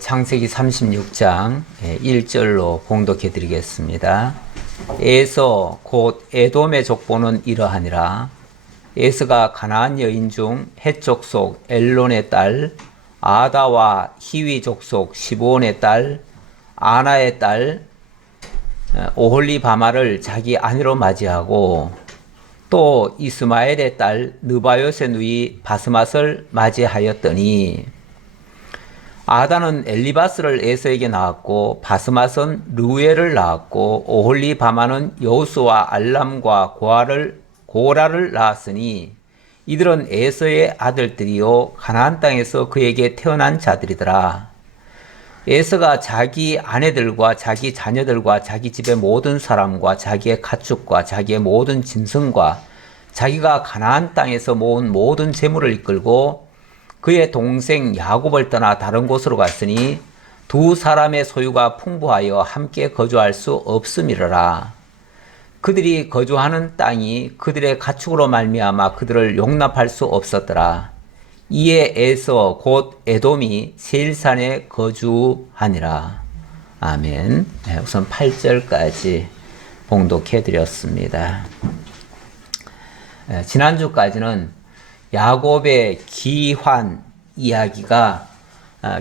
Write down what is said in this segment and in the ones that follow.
창세기 36장 1절로 봉독해 드리겠습니다. 에서 곧 에돔의 족보는 이러하니라. 에서가 가나안 여인 중 헷 족속 엘론의 딸 아다와 히위 족속 시브온의 딸 아나의 딸 오홀리바마를 자기 아내로 맞이하고 또 이스마엘의 딸 느바요의 누이 바스맛을 맞이하였더니 아다는 엘리바스를 에서에게 낳았고 바스맛은 르우엘을 낳았고 오홀리바마는 여우스와 알람과 고라를 낳았으니 이들은 에서의 아들들이요 가나안 땅에서 그에게 태어난 자들이더라. 에서가 자기 아내들과 자기 자녀들과 자기 집의 모든 사람과 자기의 가축과 자기의 모든 짐승과 자기가 가나안 땅에서 모은 모든 재물을 이끌고 그의 동생 야곱을 떠나 다른 곳으로 갔으니 두 사람의 소유가 풍부하여 함께 거주할 수 없음이러라. 그들이 거주하는 땅이 그들의 가축으로 말미암아 그들을 용납할 수 없었더라. 이에 에서 곧 에돔이 세일산에 거주하니라. 아멘. 우선 8절까지 봉독해 드렸습니다. 지난주까지는 야곱의 기환 이야기가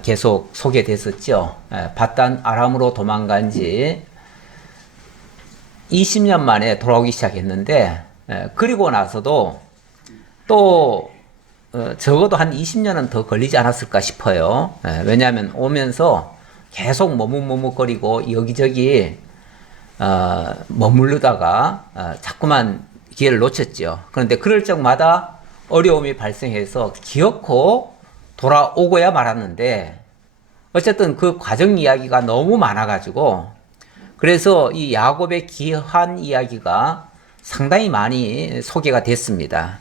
계속 소개됐었죠. 바단 아람으로 도망간 지 20년 만에 돌아오기 시작했는데 그리고 나서도 또 적어도 한 20년은 더 걸리지 않았을까 싶어요. 왜냐하면 오면서 계속 머뭇머뭇거리고 여기저기 머무르다가 자꾸만 기회를 놓쳤죠. 그런데 그럴 적마다 어려움이 발생해서 기어코 돌아오고야 말았는데 어쨌든 그 과정 이야기가 너무 많아가지고 그래서 이 야곱의 기한 이야기가 상당히 많이 소개가 됐습니다.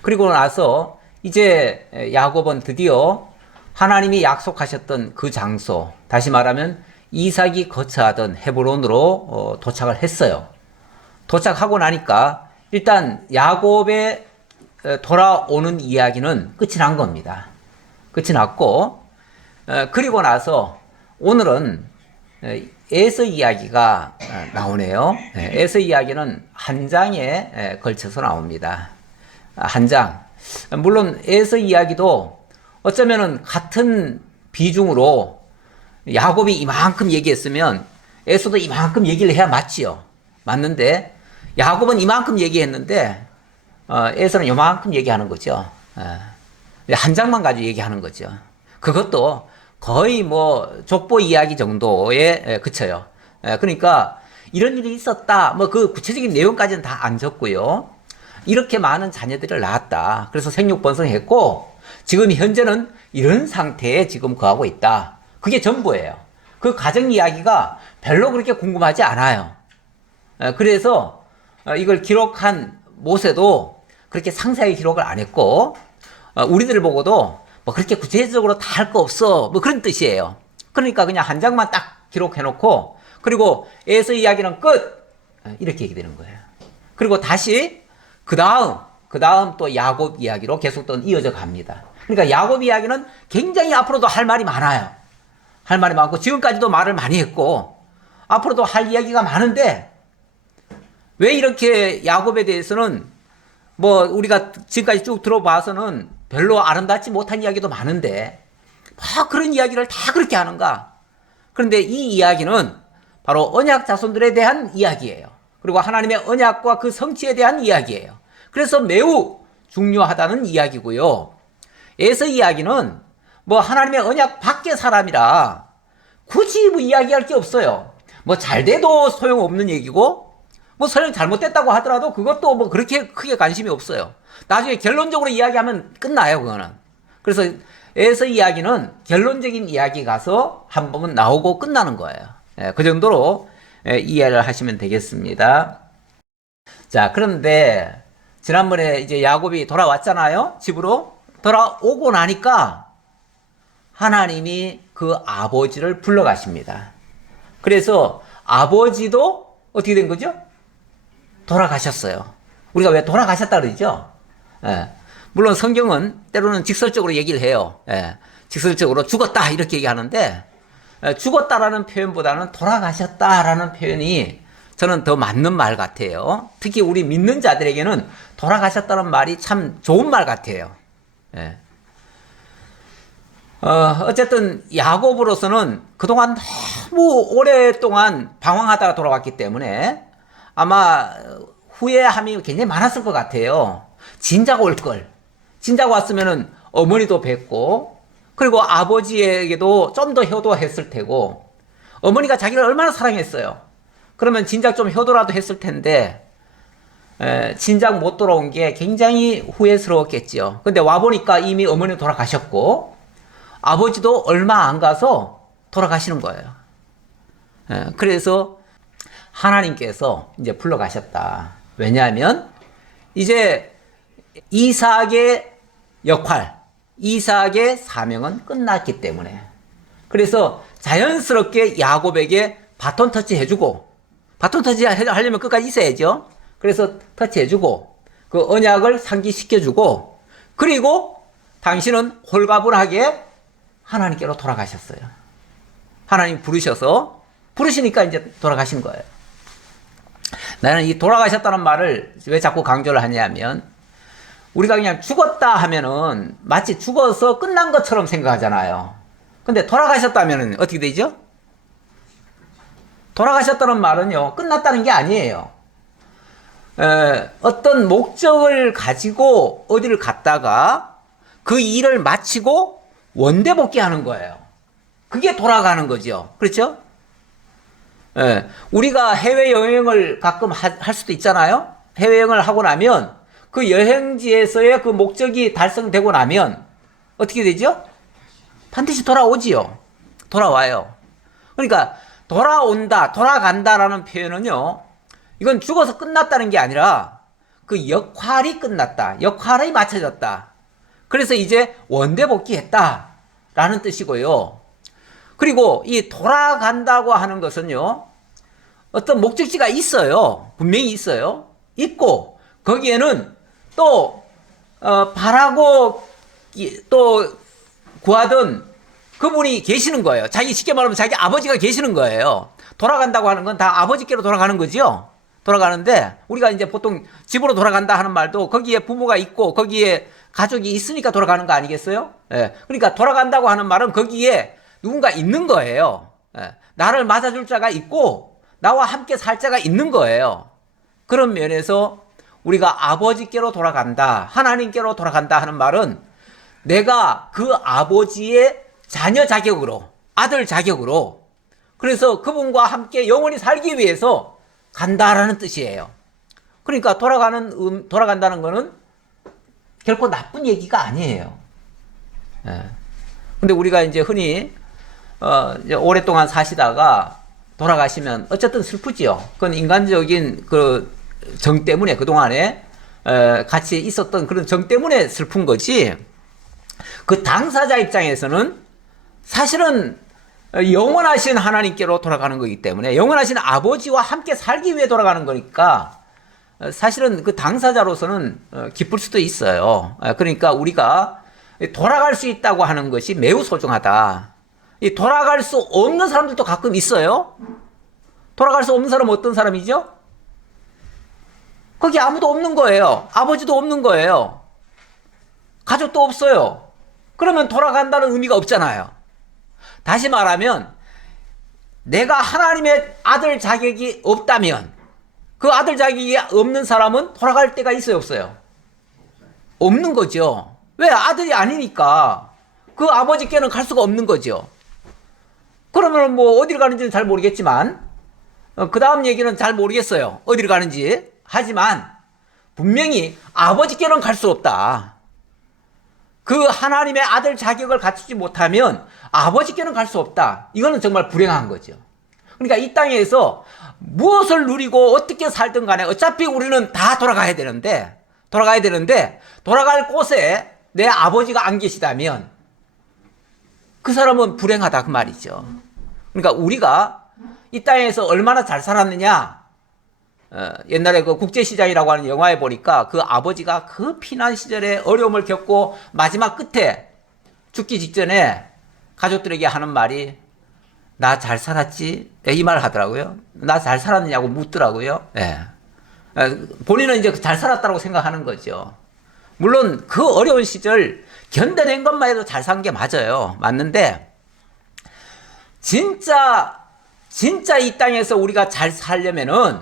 그리고 나서 이제 야곱은 드디어 하나님이 약속하셨던 그 장소, 다시 말하면 이삭이 거처하던 헤브론으로 도착을 했어요. 도착하고 나니까 일단 야곱의 돌아오는 이야기는 끝이 난 겁니다. 끝이 났고 그리고 나서 오늘은 에서 이야기가 나오네요. 에서 이야기는 한 장에 걸쳐서 나옵니다. 한 장. 물론 에서 이야기도 어쩌면은 같은 비중으로 야곱이 이만큼 얘기했으면 에서도 이만큼 얘기를 해야 맞지요. 맞는데 야곱은 이만큼 얘기했는데 에서는 요만큼 얘기하는 거죠. 한 장만 가지고 얘기하는 거죠. 그것도 거의 뭐 족보 이야기 정도에 그쳐요. 그러니까 이런 일이 있었다. 뭐 그 구체적인 내용까지는 다 안 적고요. 이렇게 많은 자녀들을 낳았다. 그래서 생육번성했고 지금 현재는 이런 상태에 지금 거하고 있다. 그게 전부예요. 그 가정 이야기가 별로 그렇게 궁금하지 않아요. 그래서 이걸 기록한 모세도 그렇게 상세하게 기록을 안 했고 우리들을 보고도 뭐 그렇게 구체적으로 다 할 거 없어 뭐 그런 뜻이에요. 그러니까 그냥 한 장만 딱 기록해 놓고 그리고 에서 이야기는 끝 이렇게 얘기 되는 거예요. 그리고 다시 그 다음 또 야곱 이야기로 계속 또 이어져 갑니다. 그러니까 야곱 이야기는 굉장히 앞으로도 할 말이 많아요. 할 말이 많고 지금까지도 말을 많이 했고 앞으로도 할 이야기가 많은데 왜 이렇게 야곱에 대해서는 뭐 우리가 지금까지 쭉 들어봐서는 별로 아름답지 못한 이야기도 많은데 뭐 그런 이야기를 다 그렇게 하는가? 그런데 이 이야기는 바로 언약 자손들에 대한 이야기예요. 그리고 하나님의 언약과 그 성취에 대한 이야기예요. 그래서 매우 중요하다는 이야기고요. 에서 이야기는 뭐 하나님의 언약 밖의 사람이라 굳이 뭐 이야기할 게 없어요. 뭐 잘 돼도 소용없는 얘기고 뭐 설령 잘못됐다고 하더라도 그것도 뭐 그렇게 크게 관심이 없어요. 나중에 결론적으로 이야기하면 끝나요, 그거는. 그래서 에서 이야기는 결론적인 이야기 가서 한 번은 나오고 끝나는 거예요. 그 정도로 이해를 하시면 되겠습니다. 자, 그런데 지난번에 이제 야곱이 돌아왔잖아요, 집으로. 돌아오고 나니까 하나님이 그 아버지를 불러가십니다. 그래서 아버지도 어떻게 된 거죠? 돌아가셨어요. 우리가 왜 돌아가셨다 그러죠? 물론 성경은 때로는 직설적으로 얘기를 해요. 직설적으로 죽었다 이렇게 얘기하는데 죽었다라는 표현보다는 돌아가셨다라는 표현이 저는 더 맞는 말 같아요. 특히 우리 믿는 자들에게는 돌아가셨다는 말이 참 좋은 말 같아요. 예. 어쨌든 야곱으로서는 그동안 너무 오랫동안 방황하다가 돌아왔기 때문에 아마 후회함이 굉장히 많았을 것 같아요. 진작 올 걸. 진작 왔으면은 어머니도 뵙고 그리고 아버지에게도 좀 더 효도했을 테고 어머니가 자기를 얼마나 사랑했어요. 그러면 진작 좀 효도라도 했을 텐데 진작 못 돌아온 게 굉장히 후회스러웠겠죠. 근데 와보니까 이미 어머니 돌아가셨고 아버지도 얼마 안 가서 돌아가시는 거예요. 그래서 하나님께서 이제 불러가셨다. 왜냐하면 이제 이삭의 역할, 이삭의 사명은 끝났기 때문에. 그래서 자연스럽게 야곱에게 바톤 터치 해주고, 바톤 터치 하려면 끝까지 있어야죠. 그래서 터치 해주고, 그 언약을 상기시켜주고, 그리고 당신은 홀가분하게 하나님께로 돌아가셨어요. 하나님 부르시니까 이제 돌아가신 거예요. 나는 이 돌아가셨다는 말을 왜 자꾸 강조를 하냐면, 우리가 그냥 죽었다 하면은 마치 죽어서 끝난 것처럼 생각하잖아요. 근데 돌아가셨다면은 어떻게 되죠? 돌아가셨다는 말은요, 끝났다는 게 아니에요. 어떤 목적을 가지고 어디를 갔다가 그 일을 마치고 원대복귀하는 거예요. 그게 돌아가는 거죠. 그렇죠? 우리가 해외여행을 가끔 할 수도 있잖아요. 해외여행을 하고 나면 그 여행지에서의 그 목적이 달성되고 나면 어떻게 되죠? 반드시 돌아오지요. 돌아와요. 그러니까 돌아온다, 돌아간다라는 표현은요, 이건 죽어서 끝났다는 게 아니라 그 역할이 끝났다. 역할이 맞춰졌다. 그래서 이제 원대복귀했다라는 뜻이고요. 그리고 이 돌아간다고 하는 것은요, 어떤 목적지가 있어요. 분명히 있어요. 있고 거기에는 또 바라고 또 구하던 그분이 계시는 거예요. 쉽게 말하면 자기 아버지가 계시는 거예요. 돌아간다고 하는 건 다 아버지께로 돌아가는 거죠. 돌아가는데 우리가 이제 보통 집으로 돌아간다 하는 말도 거기에 부모가 있고 거기에 가족이 있으니까 돌아가는 거 아니겠어요? 예. 그러니까 돌아간다고 하는 말은 거기에 누군가 있는 거예요. 예. 나를 맞아줄 자가 있고 나와 함께 살 자가 있는 거예요. 그런 면에서 우리가 아버지께로 돌아간다, 하나님께로 돌아간다 하는 말은 내가 그 아버지의 자녀 자격으로, 아들 자격으로, 그래서 그분과 함께 영원히 살기 위해서 간다라는 뜻이에요. 그러니까 돌아간다는 거는 결코 나쁜 얘기가 아니에요. 예. 근데 우리가 이제 흔히 이제 오랫동안 사시다가 돌아가시면 어쨌든 슬프지요. 그건 인간적인 그 정 때문에 그동안에 같이 있었던 그런 정 때문에 슬픈 거지, 그 당사자 입장에서는 사실은 영원하신 하나님께로 돌아가는 거기 때문에, 영원하신 아버지와 함께 살기 위해 돌아가는 거니까 사실은 그 당사자로서는 기쁠 수도 있어요. 그러니까 우리가 돌아갈 수 있다고 하는 것이 매우 소중하다. 이 돌아갈 수 없는 사람들도 가끔 있어요. 돌아갈 수 없는 사람은 어떤 사람이죠? 거기 아무도 없는 거예요. 아버지도 없는 거예요. 가족도 없어요. 그러면 돌아간다는 의미가 없잖아요. 다시 말하면 내가 하나님의 아들 자격이 없다면, 그 아들 자격이 없는 사람은 돌아갈 데가 있어요, 없어요? 없는 거죠. 왜? 아들이 아니니까 그 아버지께는 갈 수가 없는 거죠. 그러면 뭐 어디를 가는지는 잘 모르겠지만, 그 다음 얘기는 잘 모르겠어요, 어디를 가는지. 하지만 분명히 아버지께는 갈 수 없다. 그 하나님의 아들 자격을 갖추지 못하면 아버지께는 갈 수 없다. 이거는 정말 불행한 거죠. 그러니까 이 땅에서 무엇을 누리고 어떻게 살든 간에 어차피 우리는 다 돌아가야 되는데 돌아갈 곳에 내 아버지가 안 계시다면 그 사람은 불행하다 그 말이죠. 그러니까 우리가 이 땅에서 얼마나 잘 살았느냐, 옛날에 그 국제시장이라고 하는 영화에 보니까 그 아버지가 그 피난 시절에 어려움을 겪고 마지막 끝에 죽기 직전에 가족들에게 하는 말이 나 잘 살았지? 이 말 하더라고요. 나 잘 살았느냐고 묻더라고요. 예. 본인은 이제 잘 살았다고 생각하는 거죠. 물론 그 어려운 시절 견뎌낸 것만 해도 잘 산 게 맞아요. 맞는데 진짜 이 땅에서 우리가 잘 살려면은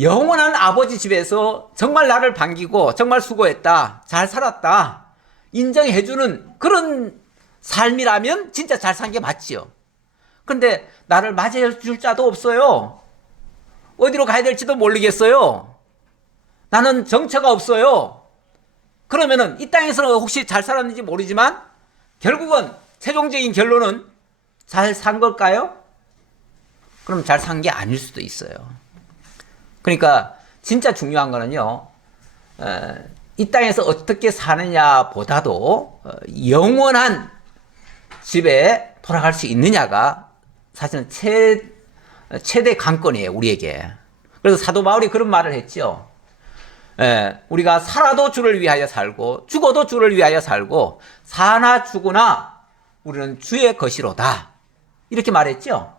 영원한 아버지 집에서 정말 나를 반기고 정말 수고했다, 잘 살았다 인정해주는 그런 삶이라면 진짜 잘 산 게 맞지요. 근데 나를 맞이해줄 자도 없어요. 어디로 가야 될지도 모르겠어요. 나는 정처가 없어요. 그러면은 이 땅에서는 혹시 잘 살았는지 모르지만 결국은 최종적인 결론은 잘 산 걸까요? 그럼 잘 산 게 아닐 수도 있어요. 그러니까 진짜 중요한 거는요, 이 땅에서 어떻게 사느냐 보다도 영원한 집에 돌아갈 수 있느냐가 사실은 최대 관건이에요, 우리에게. 그래서 사도 바울이 그런 말을 했죠. 우리가 살아도 주를 위하여 살고 죽어도 주를 위하여 살고 사나 죽으나 우리는 주의 것이로다, 이렇게 말했죠.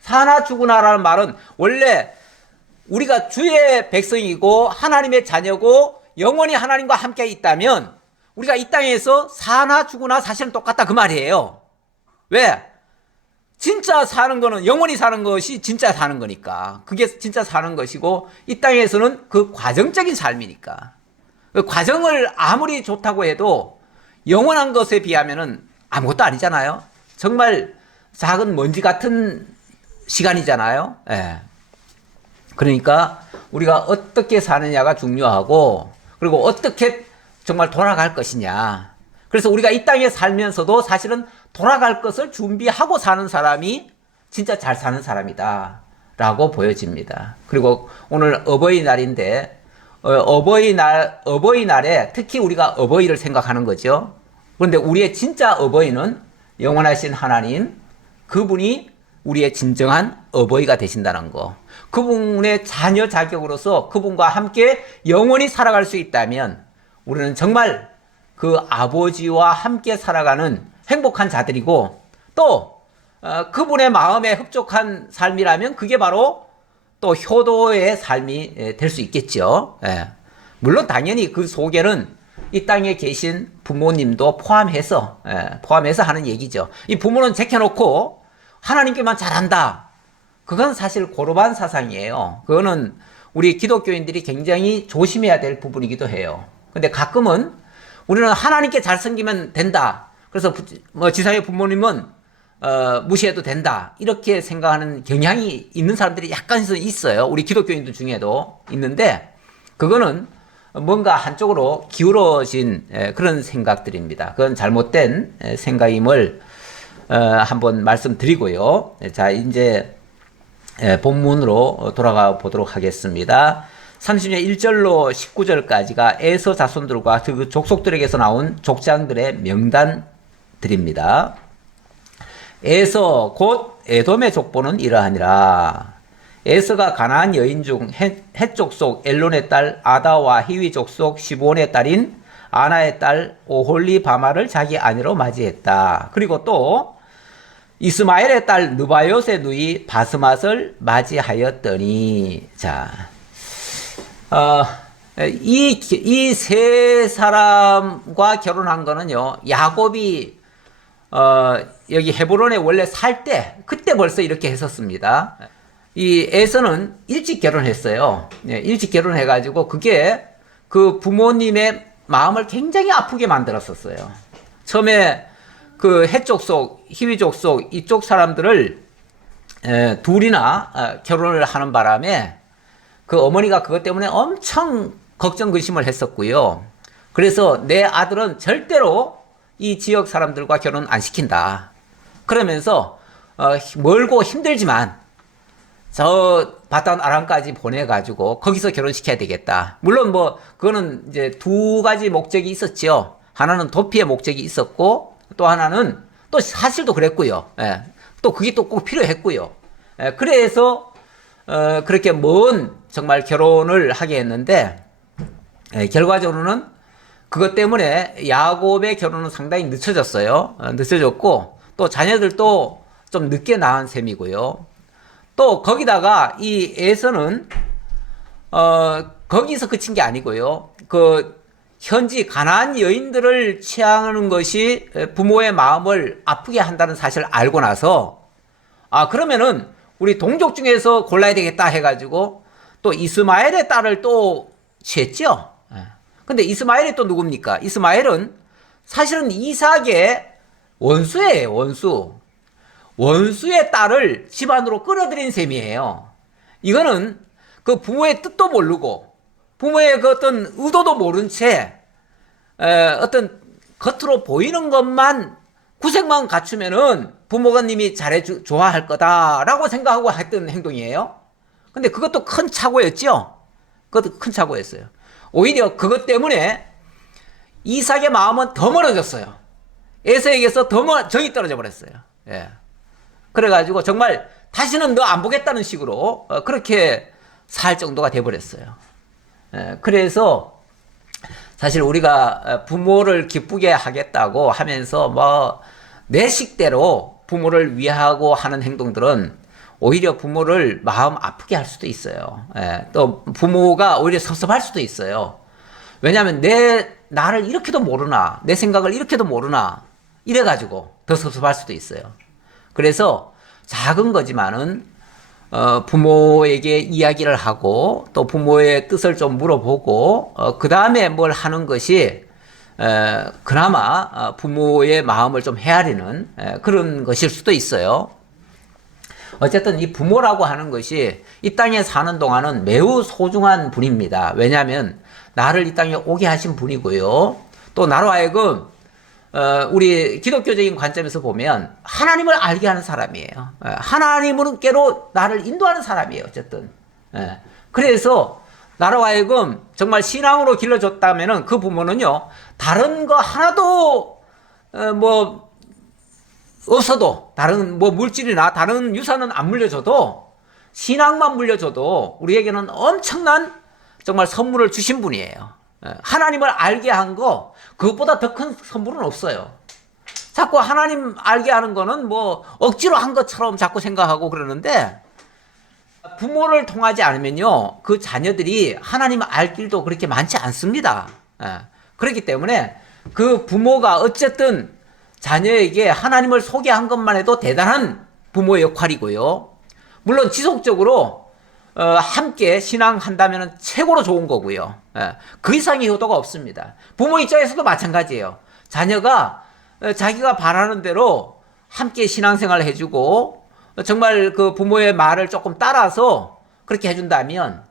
사나 죽으나라는 말은 원래 우리가 주의 백성이고 하나님의 자녀고 영원히 하나님과 함께 있다면 우리가 이 땅에서 사나 죽으나 사실은 똑같다, 그 말이에요. 왜? 진짜 사는 거는 영원히 사는 것이 진짜 사는 거니까. 그게 진짜 사는 것이고 이 땅에서는 그 과정적인 삶이니까. 그 과정을 아무리 좋다고 해도 영원한 것에 비하면은 아무것도 아니잖아요. 정말 작은 먼지 같은 시간이잖아요. 예. 그러니까 우리가 어떻게 사느냐가 중요하고, 그리고 어떻게 정말 돌아갈 것이냐. 그래서 우리가 이 땅에 살면서도 사실은 돌아갈 것을 준비하고 사는 사람이 진짜 잘 사는 사람이다 라고 보여집니다. 그리고 오늘 어버이날인데 어버이날에 특히 우리가 어버이를 생각하는 거죠. 그런데 우리의 진짜 어버이는 영원하신 하나님, 그분이 우리의 진정한 어버이가 되신다는 거. 그분의 자녀 자격으로서 그분과 함께 영원히 살아갈 수 있다면 우리는 정말 그 아버지와 함께 살아가는 행복한 자들이고, 또 그분의 마음에 흡족한 삶이라면 그게 바로 또 효도의 삶이 될 수 있겠죠. 예. 물론 당연히 그 속에는 이 땅에 계신 부모님도 포함해서 하는 얘기죠. 이 부모는 제껴놓고 하나님께만 잘한다, 그건 사실 고르반 사상이에요. 그거는 우리 기독교인들이 굉장히 조심해야 될 부분이기도 해요. 근데 가끔은 우리는 하나님께 잘 섬기면 된다, 그래서 지상의 부모님은 무시해도 된다, 이렇게 생각하는 경향이 있는 사람들이 약간은 있어요. 우리 기독교인들 중에도 있는데 그거는 뭔가 한쪽으로 기울어진 그런 생각들입니다. 그건 잘못된 생각임을 한번 말씀드리고요. 자, 이제 본문으로 돌아가 보도록 하겠습니다. 30년 1절로 19절까지가 에서 자손들과 그 족속들에게서 나온 족장들의 명단들입니다. 에서 곧 에돔의 족보는 이러하니라. 에서가 가나안 여인 중 헷 족속 엘론의 딸 아다와 히위 족속 시브온의 딸인 아나의 딸 오홀리바마를 자기 아내로 맞이했다. 그리고 또 이스마엘의 딸 느바요의 누이 바스맛을 맞이하였더니, 자, 이 세 사람과 결혼한 거는요, 야곱이 여기 헤브론에 원래 살 때, 그때 벌써 이렇게 했었습니다. 이 에서는 일찍 결혼했어요. 일찍 결혼해가지고 그게 그 부모님의 마음을 굉장히 아프게 만들었었어요. 처음에 그 헷족속, 히위족속 이쪽 사람들을 둘이나 결혼을 하는 바람에 그 어머니가 그것 때문에 엄청 걱정 근심을 했었고요. 그래서 내 아들은 절대로 이 지역 사람들과 결혼 안 시킨다. 그러면서 멀고 힘들지만 저 바단 아람까지 보내가지고 거기서 결혼시켜야 되겠다. 물론 뭐 그거는 이제 두 가지 목적이 있었죠. 하나는 도피의 목적이 있었고 또 하나는 또 사실도 그랬고요. 예. 또 그게 또 꼭 필요했고요. 그래서 그렇게 먼 정말 결혼을 하게 했는데 결과적으로는 그것 때문에 야곱의 결혼은 상당히 늦춰졌어요. 늦춰졌고 또 자녀들도 좀 늦게 낳은 셈이고요. 또 거기다가 이 에서는 거기서 그친 게 아니고요. 그 현지 가나안 여인들을 취하는 것이 부모의 마음을 아프게 한다는 사실을 알고 나서 그러면은 우리 동족 중에서 골라야 되겠다 해가지고 또 이스마엘의 딸을 또 취했죠. 근데 이스마엘이 또 누굽니까? 이스마엘은 사실은 이삭의 원수예요, 원수. 원수의 딸을 집안으로 끌어들인 셈이에요. 이거는 그 부모의 뜻도 모르고 부모의 그 어떤 의도도 모른 채 어떤 겉으로 보이는 것만 구색만 갖추면은 부모가 님이 좋아할 거다라고 생각하고 했던 행동이에요. 근데 그것도 큰 착오였죠. 그것도 큰 착오였어요. 오히려 그것 때문에 이삭의 마음은 더 멀어졌어요. 에서에게서 더 정이 떨어져 버렸어요. 예. 그래가지고 정말 다시는 너 안 보겠다는 식으로 그렇게 살 정도가 돼버렸어요. 그래서 사실 우리가 부모를 기쁘게 하겠다고 하면서 뭐 내 식대로 부모를 위하고 하는 행동들은 오히려 부모를 마음 아프게 할 수도 있어요. 또 부모가 오히려 섭섭할 수도 있어요. 왜냐하면 나를 이렇게도 모르나, 내 생각을 이렇게도 모르나 이래가지고 더 섭섭할 수도 있어요. 그래서 작은 거지만은 부모에게 이야기를 하고 또 부모의 뜻을 좀 물어보고 그 다음에 뭘 하는 것이 그나마 부모의 마음을 좀 헤아리는 그런 것일 수도 있어요. 어쨌든 이 부모라고 하는 것이 이 땅에 사는 동안은 매우 소중한 분입니다. 왜냐하면 나를 이 땅에 오게 하신 분이고요. 또 나로 하여금 우리 기독교적인 관점에서 보면 하나님을 알게 하는 사람이에요. 하나님께로 나를 인도하는 사람이에요. 어쨌든. 그래서 나로 하여금 정말 신앙으로 길러줬다면은 그 부모는요, 다른 거 하나도 뭐 없어도 다른 뭐 물질이나 다른 유산은 안 물려줘도 신앙만 물려줘도 우리에게는 엄청난 정말 선물을 주신 분이에요. 하나님을 알게 한 거 그것보다 더 큰 선물은 없어요. 자꾸 하나님 알게 하는 거는 뭐 억지로 한 것처럼 자꾸 생각하고 그러는데 부모를 통하지 않으면요 그 자녀들이 하나님 알 길도 그렇게 많지 않습니다. 그렇기 때문에 그 부모가 어쨌든 자녀에게 하나님을 소개한 것만 해도 대단한 부모의 역할이고요. 물론 지속적으로 함께 신앙한다면 최고로 좋은 거고요. 그 이상의 효도가 없습니다. 부모 입장에서도 마찬가지예요. 자녀가 자기가 바라는 대로 함께 신앙생활을 해주고 정말 그 부모의 말을 조금 따라서 그렇게 해준다면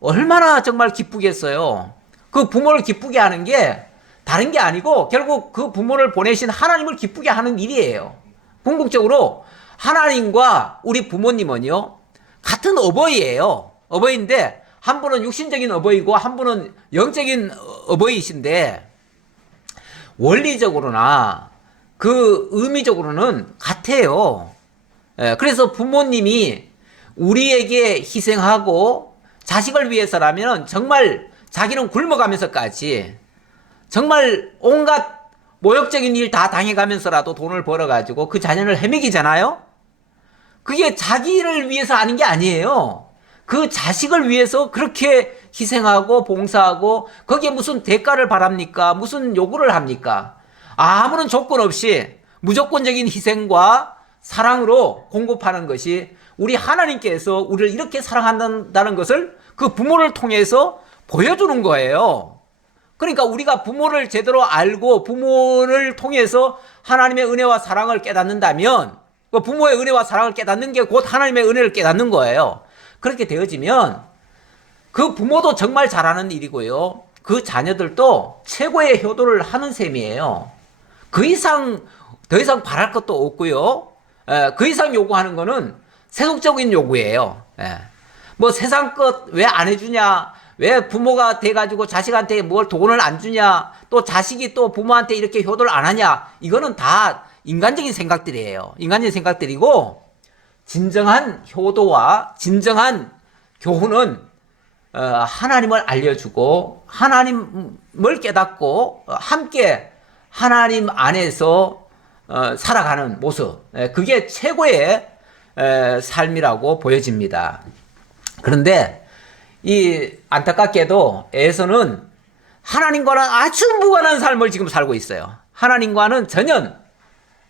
얼마나 정말 기쁘겠어요. 그 부모를 기쁘게 하는 게 다른 게 아니고 결국 그 부모를 보내신 하나님을 기쁘게 하는 일이에요. 궁극적으로 하나님과 우리 부모님은요 같은 어버이예요. 어버이인데 한 분은 육신적인 어버이고 한 분은 영적인 어버이이신데 원리적으로나 그 의미적으로는 같아요. 그래서 부모님이 우리에게 희생하고 자식을 위해서라면 정말 자기는 굶어가면서까지 정말 온갖 모욕적인 일 다 당해가면서라도 돈을 벌어가지고 그 자녀를 헤매기잖아요. 그게 자기를 위해서 하는 게 아니에요. 그 자식을 위해서 그렇게 희생하고 봉사하고 거기에 무슨 대가를 바랍니까? 무슨 요구를 합니까? 아무런 조건 없이 무조건적인 희생과 사랑으로 공급하는 것이 우리 하나님께서 우리를 이렇게 사랑한다는 것을 그 부모를 통해서 보여주는 거예요. 그러니까 우리가 부모를 제대로 알고 부모를 통해서 하나님의 은혜와 사랑을 깨닫는다면 그 부모의 은혜와 사랑을 깨닫는 게 곧 하나님의 은혜를 깨닫는 거예요. 그렇게 되어지면 그 부모도 정말 잘하는 일이고요. 그 자녀들도 최고의 효도를 하는 셈이에요. 더 이상 바랄 것도 없고요. 그 이상 요구하는 거는 세속적인 요구예요. 뭐 세상 것 왜 안 해주냐? 왜 부모가 돼가지고 자식한테 뭘 돈을 안 주냐? 또 자식이 또 부모한테 이렇게 효도를 안 하냐? 이거는 다 인간적인 생각들이에요. 인간적인 생각들이고 진정한 효도와 진정한 교훈은 하나님을 알려주고 하나님을 깨닫고 함께 하나님 안에서 살아가는 모습, 그게 최고의 삶이라고 보여집니다. 그런데 이 안타깝게도 에서는 하나님과는 아주 무관한 삶을 지금 살고 있어요. 하나님과는 전혀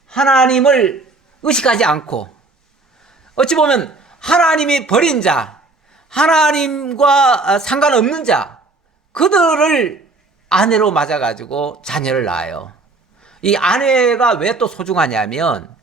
하나님을 의식하지 않고, 어찌 보면 하나님이 버린 자, 하나님과 상관없는 자, 그들을 아내로 맞아가지고 자녀를 낳아요. 이 아내가 왜 또 소중하냐면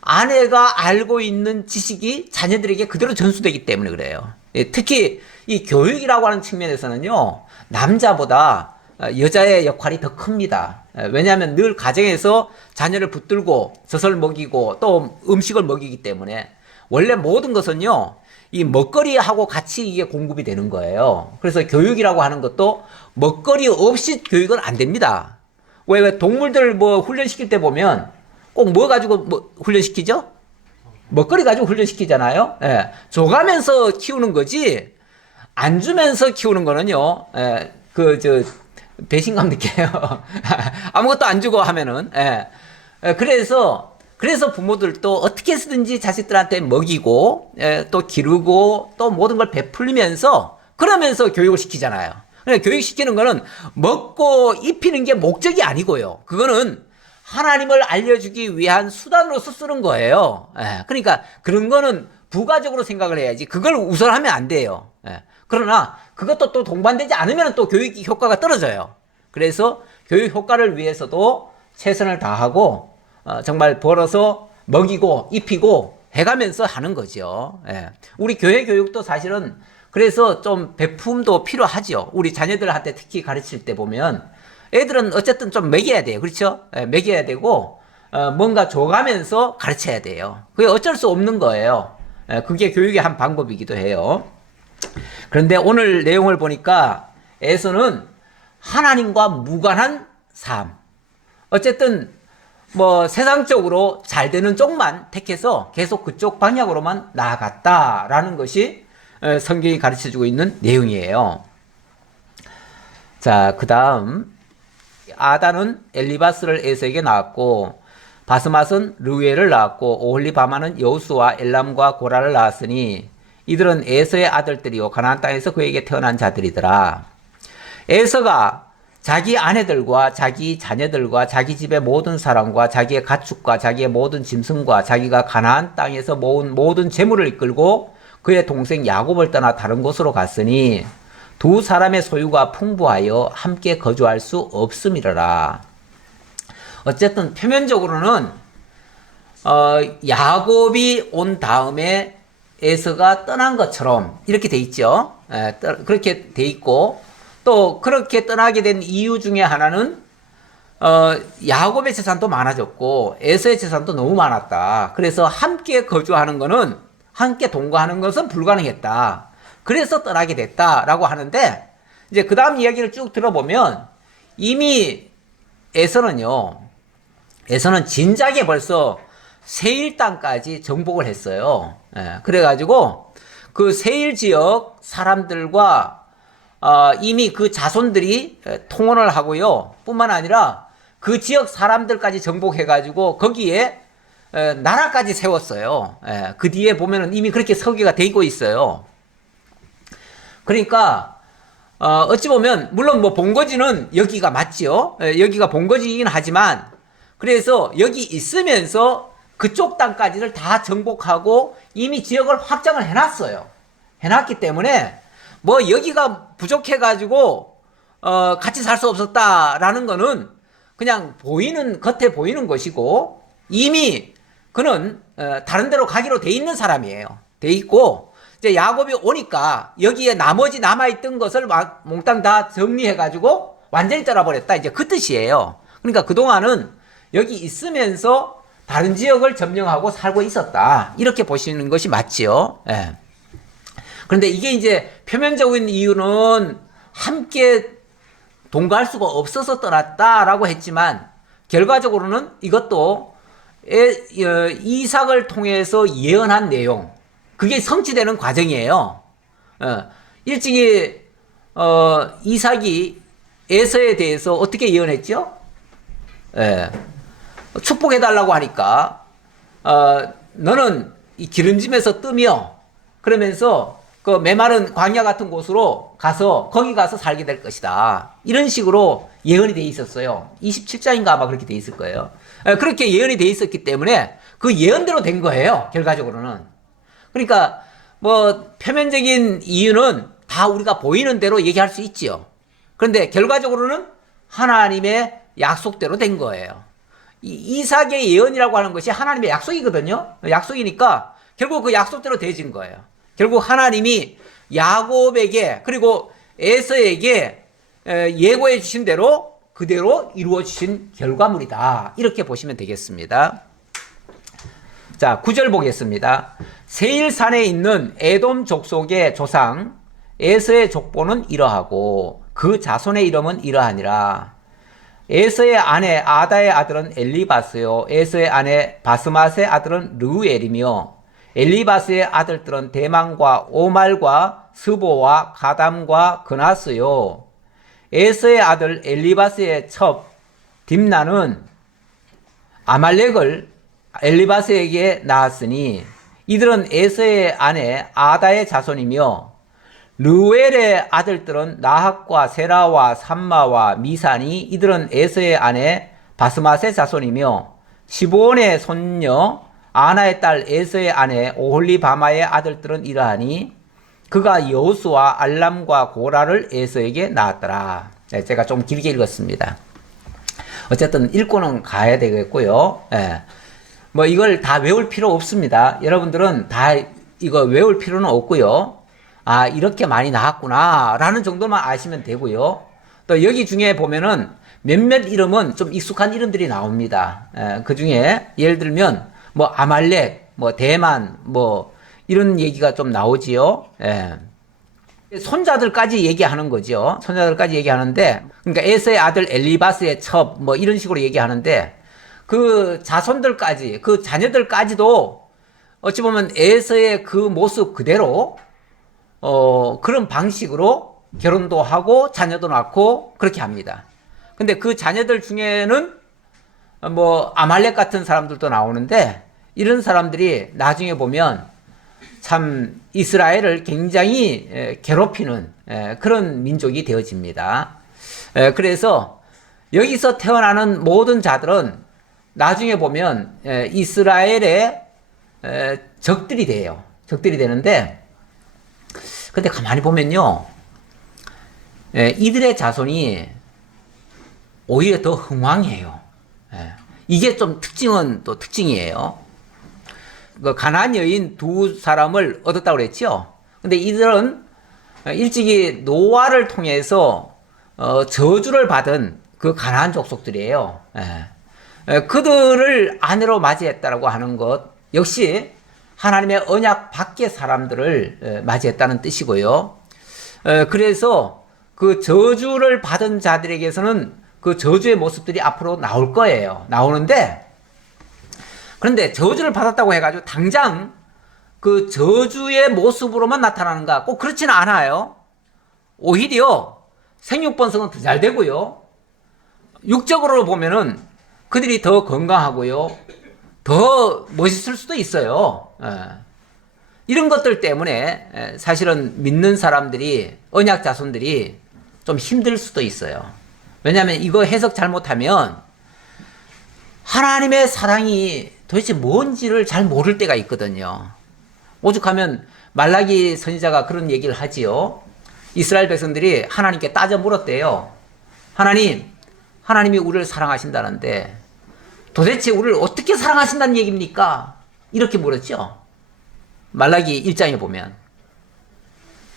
아내가 알고 있는 지식이 자녀들에게 그대로 전수되기 때문에 그래요. 특히 이 교육이라고 하는 측면에서는요, 남자보다 여자의 역할이 더 큽니다. 왜냐하면 늘 가정에서 자녀를 붙들고 젖을 먹이고 또 음식을 먹이기 때문에 원래 모든 것은요, 이 먹거리하고 같이 이게 공급이 되는 거예요. 그래서 교육이라고 하는 것도 먹거리 없이 교육은 안 됩니다. 왜 동물들 뭐 훈련시킬 때 보면 꼭 뭐 가지고 뭐 훈련시키죠? 먹거리 가지고 훈련시키잖아요. 예, 줘가면서 키우는 거지 안 주면서 키우는 거는요, 배신감 느껴요. 아무것도 안 주고 하면은. 그래서 부모들도 어떻게 해서든지 자식들한테 먹이고, 또 기르고, 또 모든 걸 베풀면서, 그러면서 교육을 시키잖아요. 그러니까 교육시키는 거는 먹고 입히는 게 목적이 아니고요. 그거는 하나님을 알려주기 위한 수단으로서 쓰는 거예요. 그러니까 그런 거는 부가적으로 생각을 해야지 그걸 우선하면 안 돼요. 그러나 그것도 또 동반되지 않으면 또 교육 효과가 떨어져요. 그래서 교육 효과를 위해서도 최선을 다하고 정말 벌어서 먹이고 입히고 해가면서 하는 거죠. 우리 교회 교육도 사실은 그래서 좀 배품도 필요하죠. 우리 자녀들한테 특히 가르칠 때 보면 애들은 어쨌든 좀 먹여야 돼요. 그렇죠? 먹여야 되고 뭔가 줘가면서 가르쳐야 돼요. 그게 어쩔 수 없는 거예요. 그게 교육의 한 방법이기도 해요. 그런데 오늘 내용을 보니까 에서는 하나님과 무관한 삶, 어쨌든 뭐 세상적으로 잘 되는 쪽만 택해서 계속 그쪽 방향으로만 나아갔다라는 것이 성경이 가르쳐주고 있는 내용이에요. 자, 그 다음 아단은 엘리바스를 에서에게 낳았고 바스맛은 르우엘을 낳았고 오홀리바마는 여우수와 엘람과 고라를 낳았으니 이들은 에서의 아들들이요 가나안 땅에서 그에게 태어난 자들이더라. 에서가 자기 아내들과 자기 자녀들과 자기 집의 모든 사람과 자기의 가축과 자기의 모든 짐승과 자기가 가나안 땅에서 모은 모든 재물을 이끌고 그의 동생 야곱을 떠나 다른 곳으로 갔으니 두 사람의 소유가 풍부하여 함께 거주할 수 없음이러라. 어쨌든 표면적으로는 야곱이 온 다음에 에서가 떠난 것처럼 이렇게 돼 있죠. 그렇게 돼 있고 또 그렇게 떠나게 된 이유 중에 하나는 야곱의 재산도 많아졌고 에서의 재산도 너무 많았다. 그래서 함께 거주하는 거는 함께 동거하는 것은 불가능했다. 그래서 떠나게 됐다라고 하는데 이제 그 다음 이야기를 쭉 들어보면 이미 에서는 진작에 벌써 세일 땅까지 정복을 했어요. 그래가지고 그 세일 지역 사람들과 이미 그 자손들이 통혼을 하고요. 뿐만 아니라 그 지역 사람들까지 정복해가지고 거기에 나라까지 세웠어요. 그 뒤에 보면은 이미 그렇게 설계가 되고 있어요. 그러니까 어찌 보면 물론 뭐 본거지는 여기가 맞지요. 여기가 본거지이긴 하지만 그래서 여기 있으면서 그쪽 땅까지를 다 정복하고 이미 지역을 확장을 해놨어요. 해놨기 때문에 뭐 여기가 부족해가지고 같이 살 수 없었다라는 거는 그냥 겉에 보이는 것이고 이미 그는 다른 데로 가기로 돼 있는 사람이에요. 돼 있고 이제 야곱이 오니까 여기에 나머지 남아있던 것을 몽땅 다 정리해가지고 완전히 떠나버렸다. 이제 그 뜻이에요. 그러니까 그동안은 여기 있으면서 다른 지역을 점령하고 살고 있었다. 이렇게 보시는 것이 맞지요. 그런데 이게 이제 표면적인 이유는 함께 동거할 수가 없어서 떠났다라고 했지만 결과적으로는 이것도 이삭을 통해서 예언한 내용, 그게 성취되는 과정이에요. 일찍이 이삭이 에서에 대해서 어떻게 예언했죠? 예. 축복해달라고 하니까, 너는 이 기름짐에서 뜨며, 그러면서 그 메마른 광야 같은 곳으로 가서, 거기 가서 살게 될 것이다. 이런 식으로 예언이 돼 있었어요. 27장인가 아마 그렇게 돼 있을 거예요. 그렇게 예언이 돼 있었기 때문에 그 예언대로 된 거예요. 결과적으로는. 그러니까, 뭐, 표면적인 이유는 다 우리가 보이는 대로 얘기할 수 있지요. 그런데 결과적으로는 하나님의 약속대로 된 거예요. 이삭의 예언이라고 하는 것이 하나님의 약속이거든요. 약속이니까 결국 그 약속대로 되어진 거예요. 결국 하나님이 야곱에게 그리고 에서에게 예고해 주신 대로 그대로 이루어 주신 결과물이다. 이렇게 보시면 되겠습니다. 자, 9절 보겠습니다. 세일산에 있는 에돔 족속의 조상 에서의 족보는 이러하고 그 자손의 이름은 이러하니라. 에서의 아내 아다의 아들은 엘리바스요 에서의 아내 바스맛의 아들은 르우엘이며 엘리바스의 아들들은 대만과 오말과 스보와 가담과 그나스요. 에서의 아들 엘리바스의 첩 딥나는 아말렉을 엘리바스에게 낳았으니 이들은 에서의 아내 아다의 자손이며 르우엘의 아들들은 나학과 세라와 삼마와 미산이 이들은 에서의 아내 바스맛의 자손이며 시브온의 손녀 아나의 딸 에서의 아내 오홀리바마의 아들들은 이러하니 그가 여호수와 알람과 고라를 에서에게 낳았더라. 네, 제가 좀 길게 읽었습니다. 어쨌든 읽고는 가야 되겠고요. 네. 뭐 이걸 다 외울 필요 없습니다. 여러분들은 다 이거 외울 필요는 없고요. 아, 이렇게 많이 나왔구나 라는 정도만 아시면 되고요. 또 여기 중에 보면은 몇몇 이름은 좀 익숙한 이름들이 나옵니다. 그 중에 예를 들면 뭐 아말렉, 뭐 대만, 뭐 이런 얘기가 좀 나오지요. 손자들까지 얘기하는 거죠. 손자들까지 얘기하는데, 그러니까 에서의 아들 엘리바스의 첩, 뭐 이런 식으로 얘기하는데, 그 자손들까지, 그 자녀들까지도 어찌 보면 에서의 그 모습 그대로 그런 방식으로 결혼도 하고 자녀도 낳고 그렇게 합니다. 근데 그 자녀들 중에는 뭐 아말렉 같은 사람들도 나오는데 이런 사람들이 나중에 보면 참 이스라엘을 굉장히 괴롭히는 그런 민족이 되어집니다. 그래서 여기서 태어나는 모든 자들은 나중에 보면 이스라엘의 적들이 돼요. 적들이 되는데 근데 가만히 보면요. 이들의 자손이 오히려 더 흥왕해요. 이게 좀 특징은 또 특징이에요. 그 가나안 여인 두 사람을 얻었다고 그랬죠. 근데 이들은 일찍이 노아를 통해서 저주를 받은 그 가나안 족속들이에요. 그들을 아내로 맞이했다라고 하는 것 역시 하나님의 언약 밖의 사람들을 맞이했다는 뜻이고요. 그래서 그 저주를 받은 자들에게서는 그 저주의 모습들이 앞으로 나올 거예요. 나오는데 그런데 저주를 받았다고 해가지고 당장 그 저주의 모습으로만 나타나는가? 꼭 그렇지는 않아요. 오히려 생육번성은 더 잘 되고요. 육적으로 보면은 그들이 더 건강하고요. 더 멋있을 수도 있어요. 이런 것들 때문에 사실은 믿는 사람들이, 언약 자손들이 좀 힘들 수도 있어요. 왜냐하면 이거 해석 잘못하면 하나님의 사랑이 도대체 뭔지를 잘 모를 때가 있거든요. 오죽하면 말라기 선지자가 그런 얘기를 하지요. 이스라엘 백성들이 하나님께 따져 물었대요. 하나님이 우리를 사랑하신다는데 도대체 우리를 어떻게 사랑하신다는 얘기입니까? 이렇게 물었죠. 말라기 1장에 보면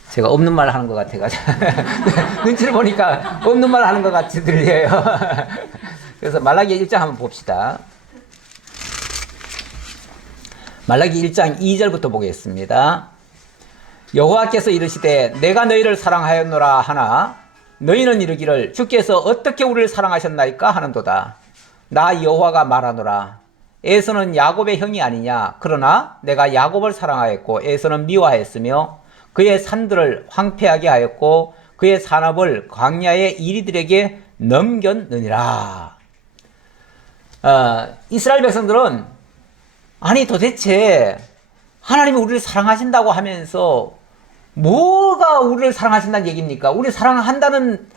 제가 없는 말 하는 것 같아가지고 눈치를 보니까 없는 말 하는 것 같이 들려요. 그래서 말라기 1장 한번 봅시다. 말라기 1장 2절부터 보겠습니다. 여호와께서 이르시되 내가 너희를 사랑하였노라 하나 너희는 이르기를 주께서 어떻게 우리를 사랑하셨나이까 하는도다. 나 여호와가 말하노라. 에서는 야곱의 형이 아니냐. 그러나 내가 야곱을 사랑하였고 에서는 미워하였으며 그의 산들을 황폐하게 하였고 그의 산업을 광야의 이리들에게 넘겼느니라. 이스라엘 백성들은 아니 도대체 하나님이 우리를 사랑하신다고 하면서 뭐가 우리를 사랑하신다는 얘기입니까? 우리를 사랑한다는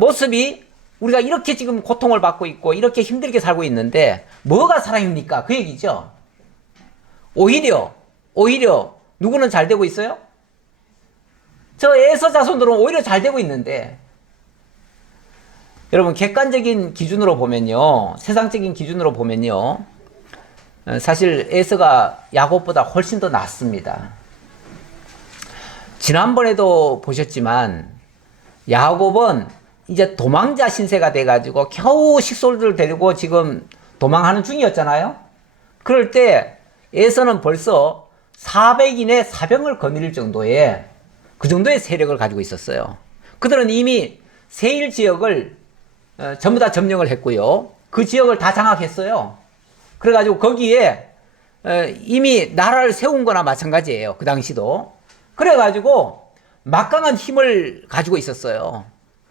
모습이 우리가 이렇게 지금 고통을 받고 있고 이렇게 힘들게 살고 있는데 뭐가 사랑입니까? 그 얘기죠. 오히려 누구는 잘 되고 있어요? 저 에서 자손들은 오히려 잘 되고 있는데, 여러분 객관적인 기준으로 보면요, 세상적인 기준으로 보면요, 사실 에서가 야곱보다 훨씬 더 낫습니다. 지난번에도 보셨지만 야곱은 이제 도망자 신세가 돼가지고 겨우 식솔들을 데리고 지금 도망하는 중이었잖아요. 그럴 때 에서는 벌써 400인의 사병을 거느릴 정도의 그 정도의 세력을 가지고 있었어요. 그들은 이미 세일 지역을 전부 다 점령을 했고요. 그 지역을 다 장악했어요. 그래가지고 거기에 이미 나라를 세운 거나 마찬가지예요. 그 당시도. 그래가지고 막강한 힘을 가지고 있었어요.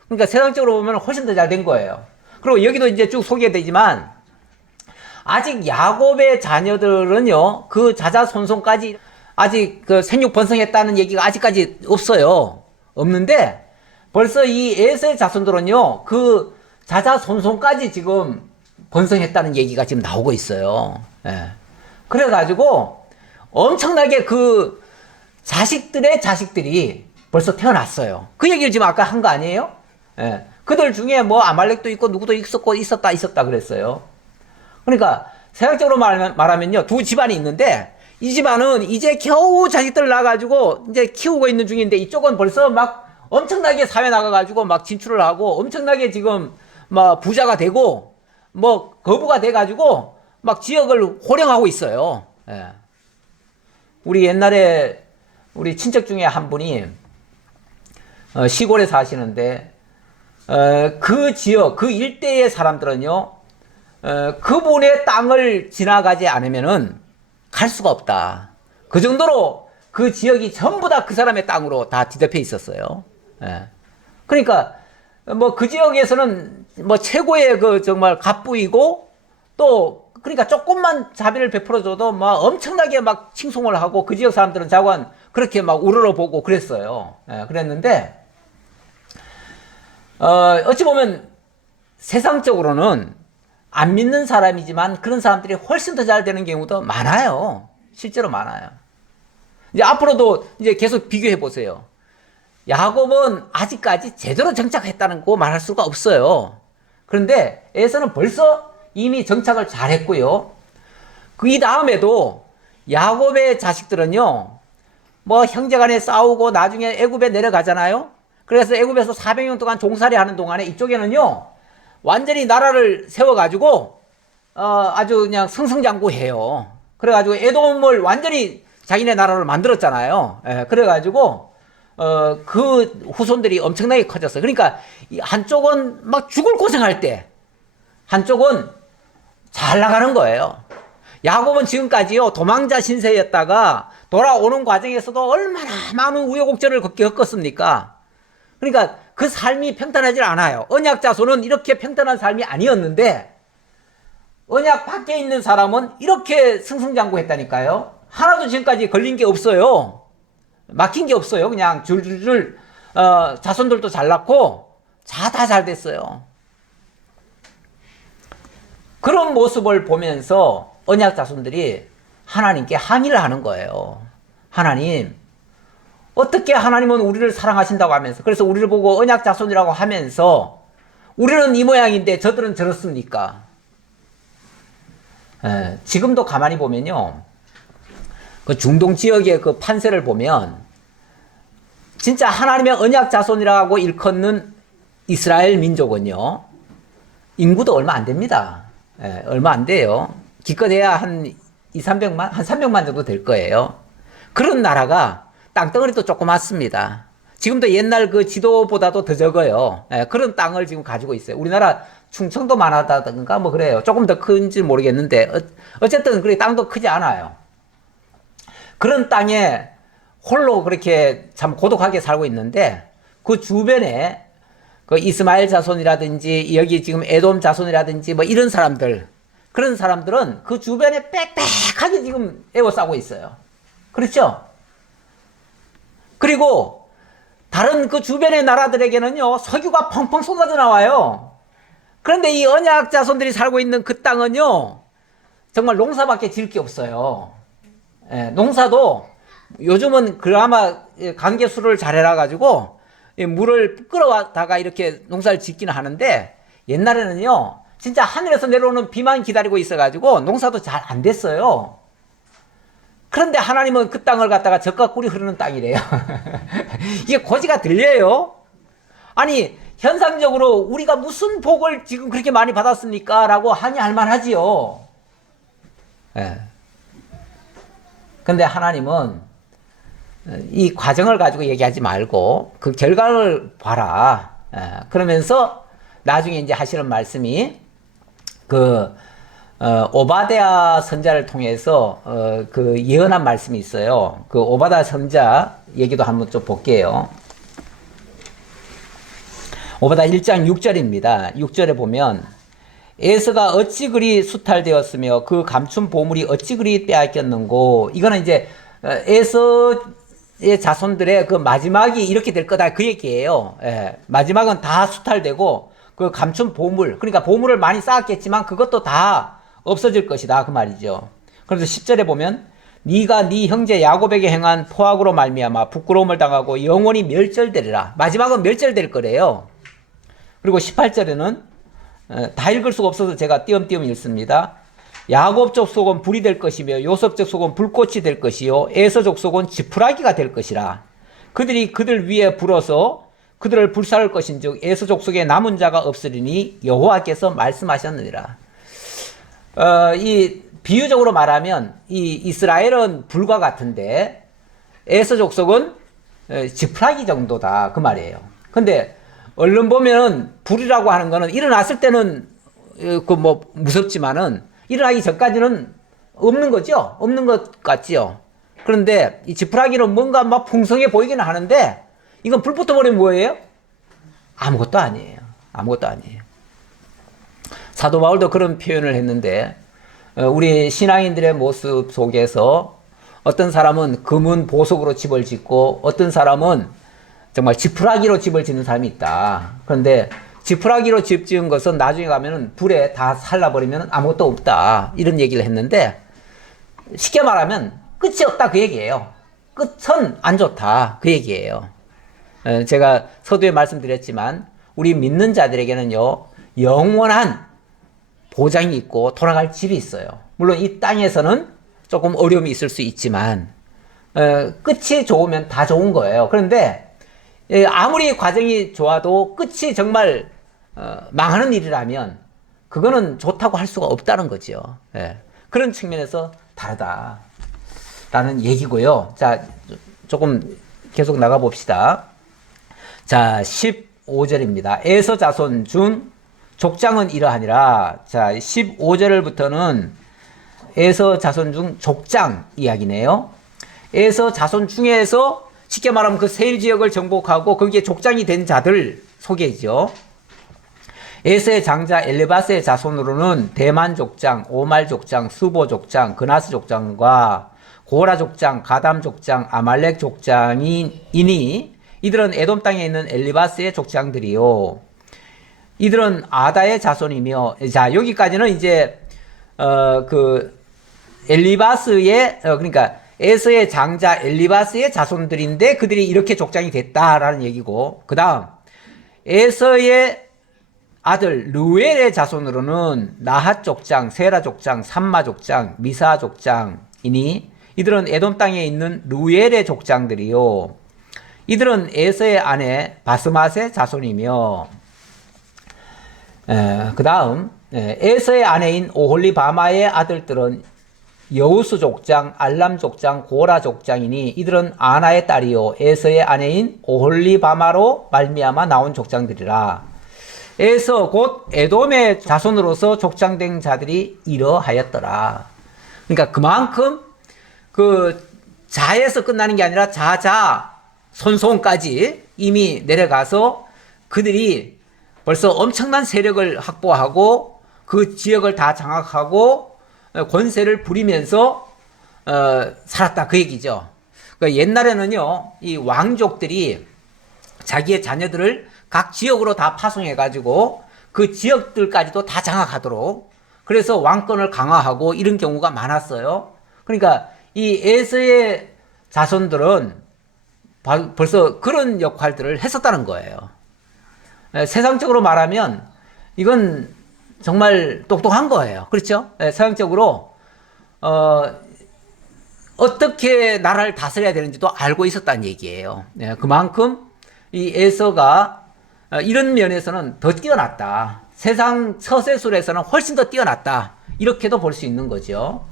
그러니까 세상적으로 보면 훨씬 더 잘 된 거예요. 그리고 여기도 이제 쭉 소개되지만 아직 야곱의 자녀들은요, 그 자자손손까지 아직 그 생육 번성했다는 얘기가 아직까지 없어요. 없는데 벌써 이 에서의 자손들은요, 그 자자손손까지 지금 번성했다는 얘기가 지금 나오고 있어요. 예. 그래가지고 엄청나게 그 자식들의 자식들이 벌써 태어났어요. 그 얘기를 지금 아까 한 거 아니에요? 예. 그들 중에 뭐 아말렉도 있고 누구도 있었고 있었다 그랬어요. 그러니까 세상적으로 말하면요, 두 집안이 있는데 이 집안은 이제 겨우 자식들 낳아가지고 이제 키우고 있는 중인데 이쪽은 벌써 막 엄청나게 사회 나가가지고 막 진출을 하고 엄청나게 지금 막 부자가 되고 뭐 거부가 돼가지고 막 지역을 호령하고 있어요. 예. 우리 옛날에 우리 친척 중에 한 분이 시골에 사시는데 그 지역 그 일대의 사람들은요, 그분의 땅을 지나가지 않으면은 갈 수가 없다. 그 정도로 그 지역이 전부 다 그 사람의 땅으로 다 뒤덮여 있었어요. 예. 그러니까 뭐 그 지역에서는 뭐 최고의 그 정말 갑부이고, 또 그러니까 조금만 자비를 베풀어줘도 막 엄청나게 막 칭송을 하고 그 지역 사람들은 자관 그렇게 막 우러러보고 그랬어요. 예. 그랬는데 어찌 보면 세상적으로는 안 믿는 사람이지만 그런 사람들이 훨씬 더 잘 되는 경우도 많아요. 실제로 많아요. 이제 앞으로도 이제 계속 비교해 보세요. 야곱은 아직까지 제대로 정착했다는 거 말할 수가 없어요. 그런데 에서는 벌써 이미 정착을 잘했고요. 그 다음에도 야곱의 자식들은요, 뭐 형제간에 싸우고 나중에 애굽에 내려가잖아요. 그래서 애굽에서 400년 동안 종살이 하는 동안에 이쪽에는요, 완전히 나라를 세워가지고 아주 그냥 승승장구해요. 그래가지고 에돔을 완전히 자기네 나라를 만들었잖아요. 예, 그래가지고 그 후손들이 엄청나게 커졌어요. 그러니까 한쪽은 막 죽을 고생할 때 한쪽은 잘 나가는 거예요. 야곱은 지금까지요, 도망자 신세였다가 돌아오는 과정에서도 얼마나 많은 우여곡절을 겪었습니까? 그러니까 그 삶이 평탄하지 않아요. 언약 자손은 이렇게 평탄한 삶이 아니었는데 언약 밖에 있는 사람은 이렇게 승승장구했다니까요. 하나도 지금까지 걸린 게 없어요. 막힌 게 없어요. 그냥 줄줄줄 자손들도 잘 낳고 다 잘 됐어요. 그런 모습을 보면서 언약 자손들이 하나님께 항의를 하는 거예요. 하나님, 어떻게 하나님은 우리를 사랑하신다고 하면서, 그래서 우리를 보고 언약 자손이라고 하면서 우리는 이 모양인데 저들은 저렇습니까? 지금도 가만히 보면요, 그 중동 지역의 그 판세를 보면 진짜 하나님의 언약 자손이라고 일컫는 이스라엘 민족은요, 인구도 얼마 안 됩니다. 얼마 안 돼요. 기껏해야 한 200~300만, 한 300만 정도 될 거예요. 그런 나라가 땅덩어리도 조그맣습니다. 지금도 옛날 그 지도보다도 더 적어요. 그런 땅을 지금 가지고 있어요. 우리나라 충청도 만하다든가 뭐 그래요. 조금 더 큰지 모르겠는데 어쨌든 그렇게 땅도 크지 않아요. 그런 땅에 홀로 그렇게 참 고독하게 살고 있는데 그 주변에 그 이스마엘 자손이라든지 여기 지금 에돔 자손이라든지 뭐 이런 사람들, 그런 사람들은 그 주변에 빽빽하게 지금 에워싸고 있어요. 그렇죠? 그리고 다른 그 주변의 나라들에게는요, 석유가 펑펑 쏟아져 나와요. 그런데 이 언약 자손들이 살고 있는 그 땅은요, 정말 농사밖에 지을 게 없어요. 예, 농사도 요즘은 그나마 관계수를 잘 해놔가지고 물을 끌어다가 이렇게 농사를 짓기는 하는데, 옛날에는요, 진짜 하늘에서 내려오는 비만 기다리고 있어가지고 농사도 잘 안 됐어요. 그런데 하나님은 그 땅을 갖다가 젖과 꿀이 흐르는 땅이래요. 이게 고지가 들려요? 아니, 현상적으로 우리가 무슨 복을 지금 그렇게 많이 받았습니까? 라고 하니 할만하지요. 예. 근데 하나님은 이 과정을 가지고 얘기하지 말고 그 결과를 봐라. 예. 그러면서 나중에 이제 하시는 말씀이 오바댜 선자를 통해서 그 예언한 말씀이 있어요. 그 오바댜 선자 얘기도 한번 좀 볼게요. 오바댜 1장 6절입니다. 6절에 보면 에서가 어찌 그리 수탈되었으며 그 감춘 보물이 어찌 그리 빼앗겼는고. 이거는 이제 에서의 자손들의 그 마지막이 이렇게 될 거다 그 얘기예요. 예, 마지막은 다 수탈되고 그 감춘 보물, 그러니까 보물을 많이 쌓았겠지만 그것도 다 없어질 것이다 그 말이죠. 그래서 10절에 보면 네가 네 형제 야곱에게 행한 포악으로 말미암아 부끄러움을 당하고 영원히 멸절되리라. 마지막은 멸절될 거래요. 그리고 18절에는 다 읽을 수가 없어서 제가 띄엄띄엄 읽습니다. 야곱 족속은 불이 될 것이며 요셉 족속은 불꽃이 될 것이요 에서 족속은 지푸라기가 될 것이라. 그들이 그들 위에 불어서 그들을 불살을 것인즉 에서 족속에 남은 자가 없으리니 여호와께서 말씀하셨느니라. 이 비유적으로 말하면 이 이스라엘은 불과 같은데 에서 족속은 지푸라기 정도다 그 말이에요. 근데 얼른 보면 불이라고 하는 거는 일어났을 때는 그 뭐 무섭지만은 일어나기 전까지는 없는 거죠. 없는 것 같지요. 그런데 이 지푸라기는 뭔가 막 풍성해 보이기는 하는데 이건 불 붙어버리면 뭐예요? 아무것도 아니에요. 아무것도 아니에요. 사도 바울도 그런 표현을 했는데 우리 신앙인들의 모습 속에서 어떤 사람은 금은 보석으로 집을 짓고 어떤 사람은 정말 지푸라기로 집을 짓는 사람이 있다. 그런데 지푸라기로 집 지은 것은 나중에 가면은 불에 다 살라버리면 아무것도 없다. 이런 얘기를 했는데 쉽게 말하면 끝이 없다 그 얘기예요. 끝은 안 좋다 그 얘기예요. 제가 서두에 말씀드렸지만 우리 믿는 자들에게는요 영원한 보장이 있고 돌아갈 집이 있어요. 물론 이 땅에서는 조금 어려움이 있을 수 있지만 끝이 좋으면 다 좋은 거예요. 그런데 아무리 과정이 좋아도 끝이 정말 망하는 일이라면 그거는 좋다고 할 수가 없다는 거죠. 그런 측면에서 다르다라는 얘기고요. 자, 조금 계속 나가 봅시다. 자, 15절입니다. 에서 자손 중 족장은 이러하니라. 자, 15절부터는 에서 자손 중 족장 이야기네요. 에서 자손 중에서 쉽게 말하면 그 세일 지역을 정복하고 거기에 족장이 된 자들 소개죠. 에서의 장자 엘리바스의 자손으로는 대만 족장, 오말 족장, 수보 족장, 그나스 족장과 고라 족장, 가담 족장, 아말렉 족장이니 이들은 에돔 땅에 있는 엘리바스의 족장들이요. 이들은 아다의 자손이며, 자 여기까지는 이제 그 엘리바스의 그러니까 에서의 장자 엘리바스의 자손들인데 그들이 이렇게 족장이 됐다라는 얘기고, 그 다음 에서의 아들 르웰의 자손으로는 나핫 족장, 세라 족장, 삼마 족장, 미사 족장이니 이들은 에돔 땅에 있는 르웰의 족장들이요. 이들은 에서의 아내 바스맛의 자손이며, 그 다음 에서의 아내인 오홀리바마의 아들들은 여우스 족장, 알람 족장, 고라 족장이니 이들은 아나의 딸이요 에서의 아내인 오홀리바마로 말미암아 나온 족장들이라. 에서 곧 에돔의 자손으로서 족장된 자들이 이러하였더라. 그러니까 그만큼 그 자에서 끝나는 게 아니라 자자 손송까지 이미 내려가서 그들이 벌써 엄청난 세력을 확보하고 그 지역을 다 장악하고 권세를 부리면서 살았다 그 얘기죠. 그러니까 옛날에는요, 이 왕족들이 자기의 자녀들을 각 지역으로 다 파송해가지고 그 지역들까지도 다 장악하도록 그래서 왕권을 강화하고 이런 경우가 많았어요. 그러니까 이 에서의 자손들은 벌써 그런 역할들을 했었다는 거예요. 세상적으로 말하면 이건 정말 똑똑한 거예요. 그렇죠? 세상적으로 어떻게 나라를 다스려야 되는지도 알고 있었다는 얘기예요. 그만큼 이 에서가 이런 면에서는 더 뛰어났다. 세상 처세술에서는 훨씬 더 뛰어났다. 이렇게도 볼 수 있는 거죠.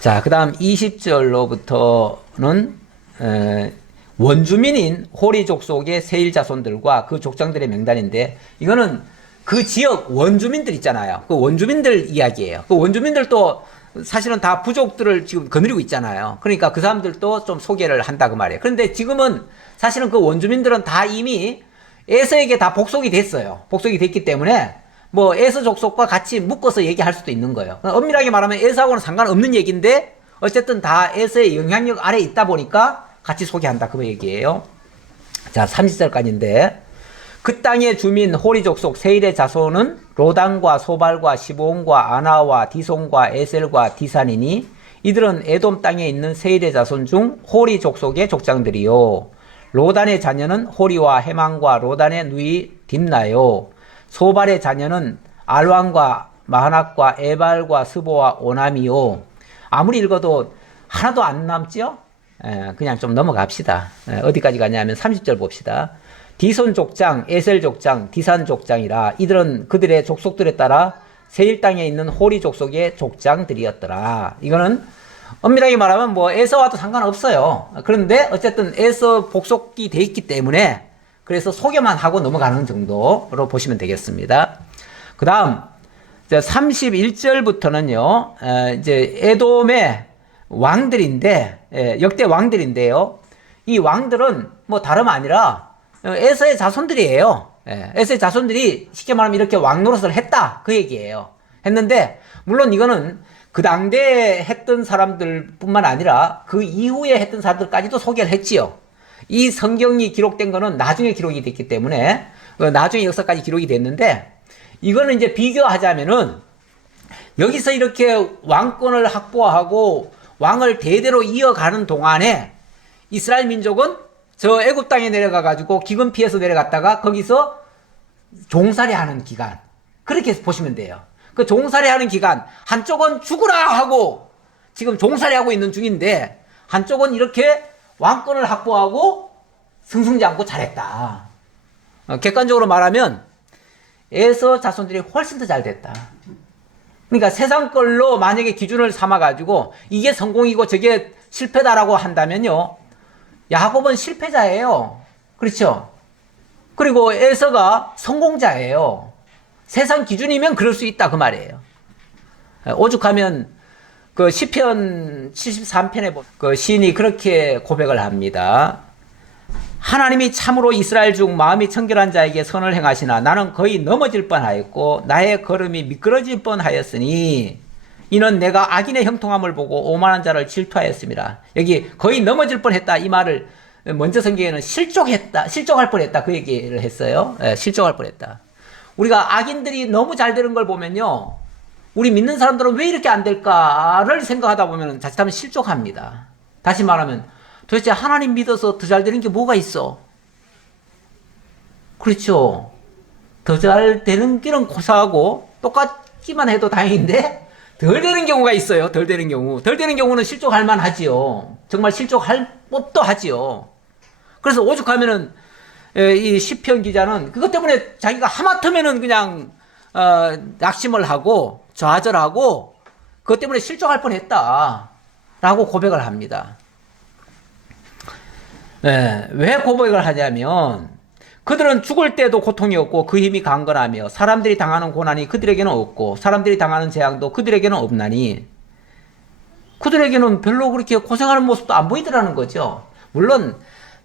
자, 그 다음 20절로부터는 원주민인 호리 족속의 세일 자손들과 그 족장들의 명단인데 이거는 그 지역 원주민들 있잖아요. 그 원주민들 이야기예요. 그 원주민들도 사실은 다 부족들을 지금 거느리고 있잖아요. 그러니까 그 사람들도 좀 소개를 한다 그 말이에요. 그런데 지금은 사실은 그 원주민들은 다 이미 에서에게 다 복속이 됐어요. 복속이 됐기 때문에 뭐 에서 족속과 같이 묶어서 얘기할 수도 있는 거예요. 엄밀하게 말하면 에서하고는 상관없는 얘기인데 어쨌든 다 에서의 영향력 아래에 있다 보니까 같이 소개한다 그 얘기예요. 자, 30절까지인데 그 땅의 주민 호리 족속 세일의 자손은 로단과 소발과 시보온과 아나와 디손과 에셀과 디산이니 이들은 에돔 땅에 있는 세일의 자손 중 호리 족속의 족장들이요. 로단의 자녀는 호리와 헤만과 로단의 누이 딥나요. 소발의 자녀는 알왕과 마하낙과 에발과 스보와 오남이요. 아무리 읽어도 하나도 안 남죠? 그냥 좀 넘어갑시다. 어디까지 가냐면 30절 봅시다. 디손 족장, 에셀 족장, 디산 족장이라 이들은 그들의 족속들에 따라 세일 땅에 있는 호리 족속의 족장들이었더라. 이거는 엄밀하게 말하면 뭐 에서와도 상관없어요. 그런데 어쨌든 에서 복속이 돼 있기 때문에 그래서 소개만 하고 넘어가는 정도로 보시면 되겠습니다. 그 다음 31절부터는요 이제 에돔의 왕들인데 역대 왕들인데요. 이 왕들은 뭐 다름 아니라 에서의 자손들이에요. 에서의 자손들이 쉽게 말하면 이렇게 왕 노릇을 했다 그 얘기예요. 했는데 물론 이거는 그 당대에 했던 사람들 뿐만 아니라 그 이후에 했던 사람들까지도 소개를 했지요. 이 성경이 기록된 거는 나중에 기록이 됐기 때문에 나중에 역사까지 기록이 됐는데 이거는 이제 비교하자면은 여기서 이렇게 왕권을 확보하고 왕을 대대로 이어가는 동안에 이스라엘 민족은 저 애굽 땅에 내려가 가지고 기근 피해서 내려갔다가 거기서 종살이 하는 기간 그렇게 보시면 돼요. 그 종살이 하는 기간 한쪽은 죽으라 하고 지금 종살이 하고 있는 중인데 한쪽은 이렇게 왕권을 확보하고 승승장구 잘했다. 객관적으로 말하면 에서 자손들이 훨씬 더 잘 됐다. 그러니까 세상 걸로 만약에 기준을 삼아 가지고 이게 성공이고 저게 실패다라고 한다면요. 야곱은 실패자예요. 그렇죠? 그리고 에서가 성공자예요. 세상 기준이면 그럴 수 있다 그 말이에요. 오죽하면 그 시편 73편에 그 시인이 그렇게 고백을 합니다. 하나님이 참으로 이스라엘 중 마음이 청결한 자에게 선을 행하시나 나는 거의 넘어질 뻔하였고 나의 걸음이 미끄러질 뻔하였으니 이는 내가 악인의 형통함을 보고 오만한 자를 질투하였습니다. 여기 거의 넘어질 뻔했다 이 말을 먼저 성경에는 실족할 뻔했다 그 얘기를 했어요. 실족할 뻔했다. 우리가 악인들이 너무 잘 되는 걸 보면요. 우리 믿는 사람들은 왜 이렇게 안 될까를 생각하다 보면 자칫하면 실족합니다. 다시 말하면 도대체 하나님 믿어서 더 잘 되는 게 뭐가 있어? 그렇죠. 더 잘 되는 길은 고사하고 똑같기만 해도 다행인데 덜 되는 경우가 있어요. 덜 되는 경우. 덜 되는 경우는 실족할 만하지요. 정말 실족할 법도 하지요. 그래서 오죽하면은 이 시편 기자는 그것 때문에 자기가 하마터면은 그냥 낙심을 하고 좌절하고 그것 때문에 실족할 뻔했다라고 고백을 합니다. 왜 고백을 하냐면 그들은 죽을 때도 고통이 없고 그 힘이 강건하며 사람들이 당하는 고난이 그들에게는 없고 사람들이 당하는 재앙도 그들에게는 없나니 그들에게는 별로 그렇게 고생하는 모습도 안 보이더라는 거죠. 물론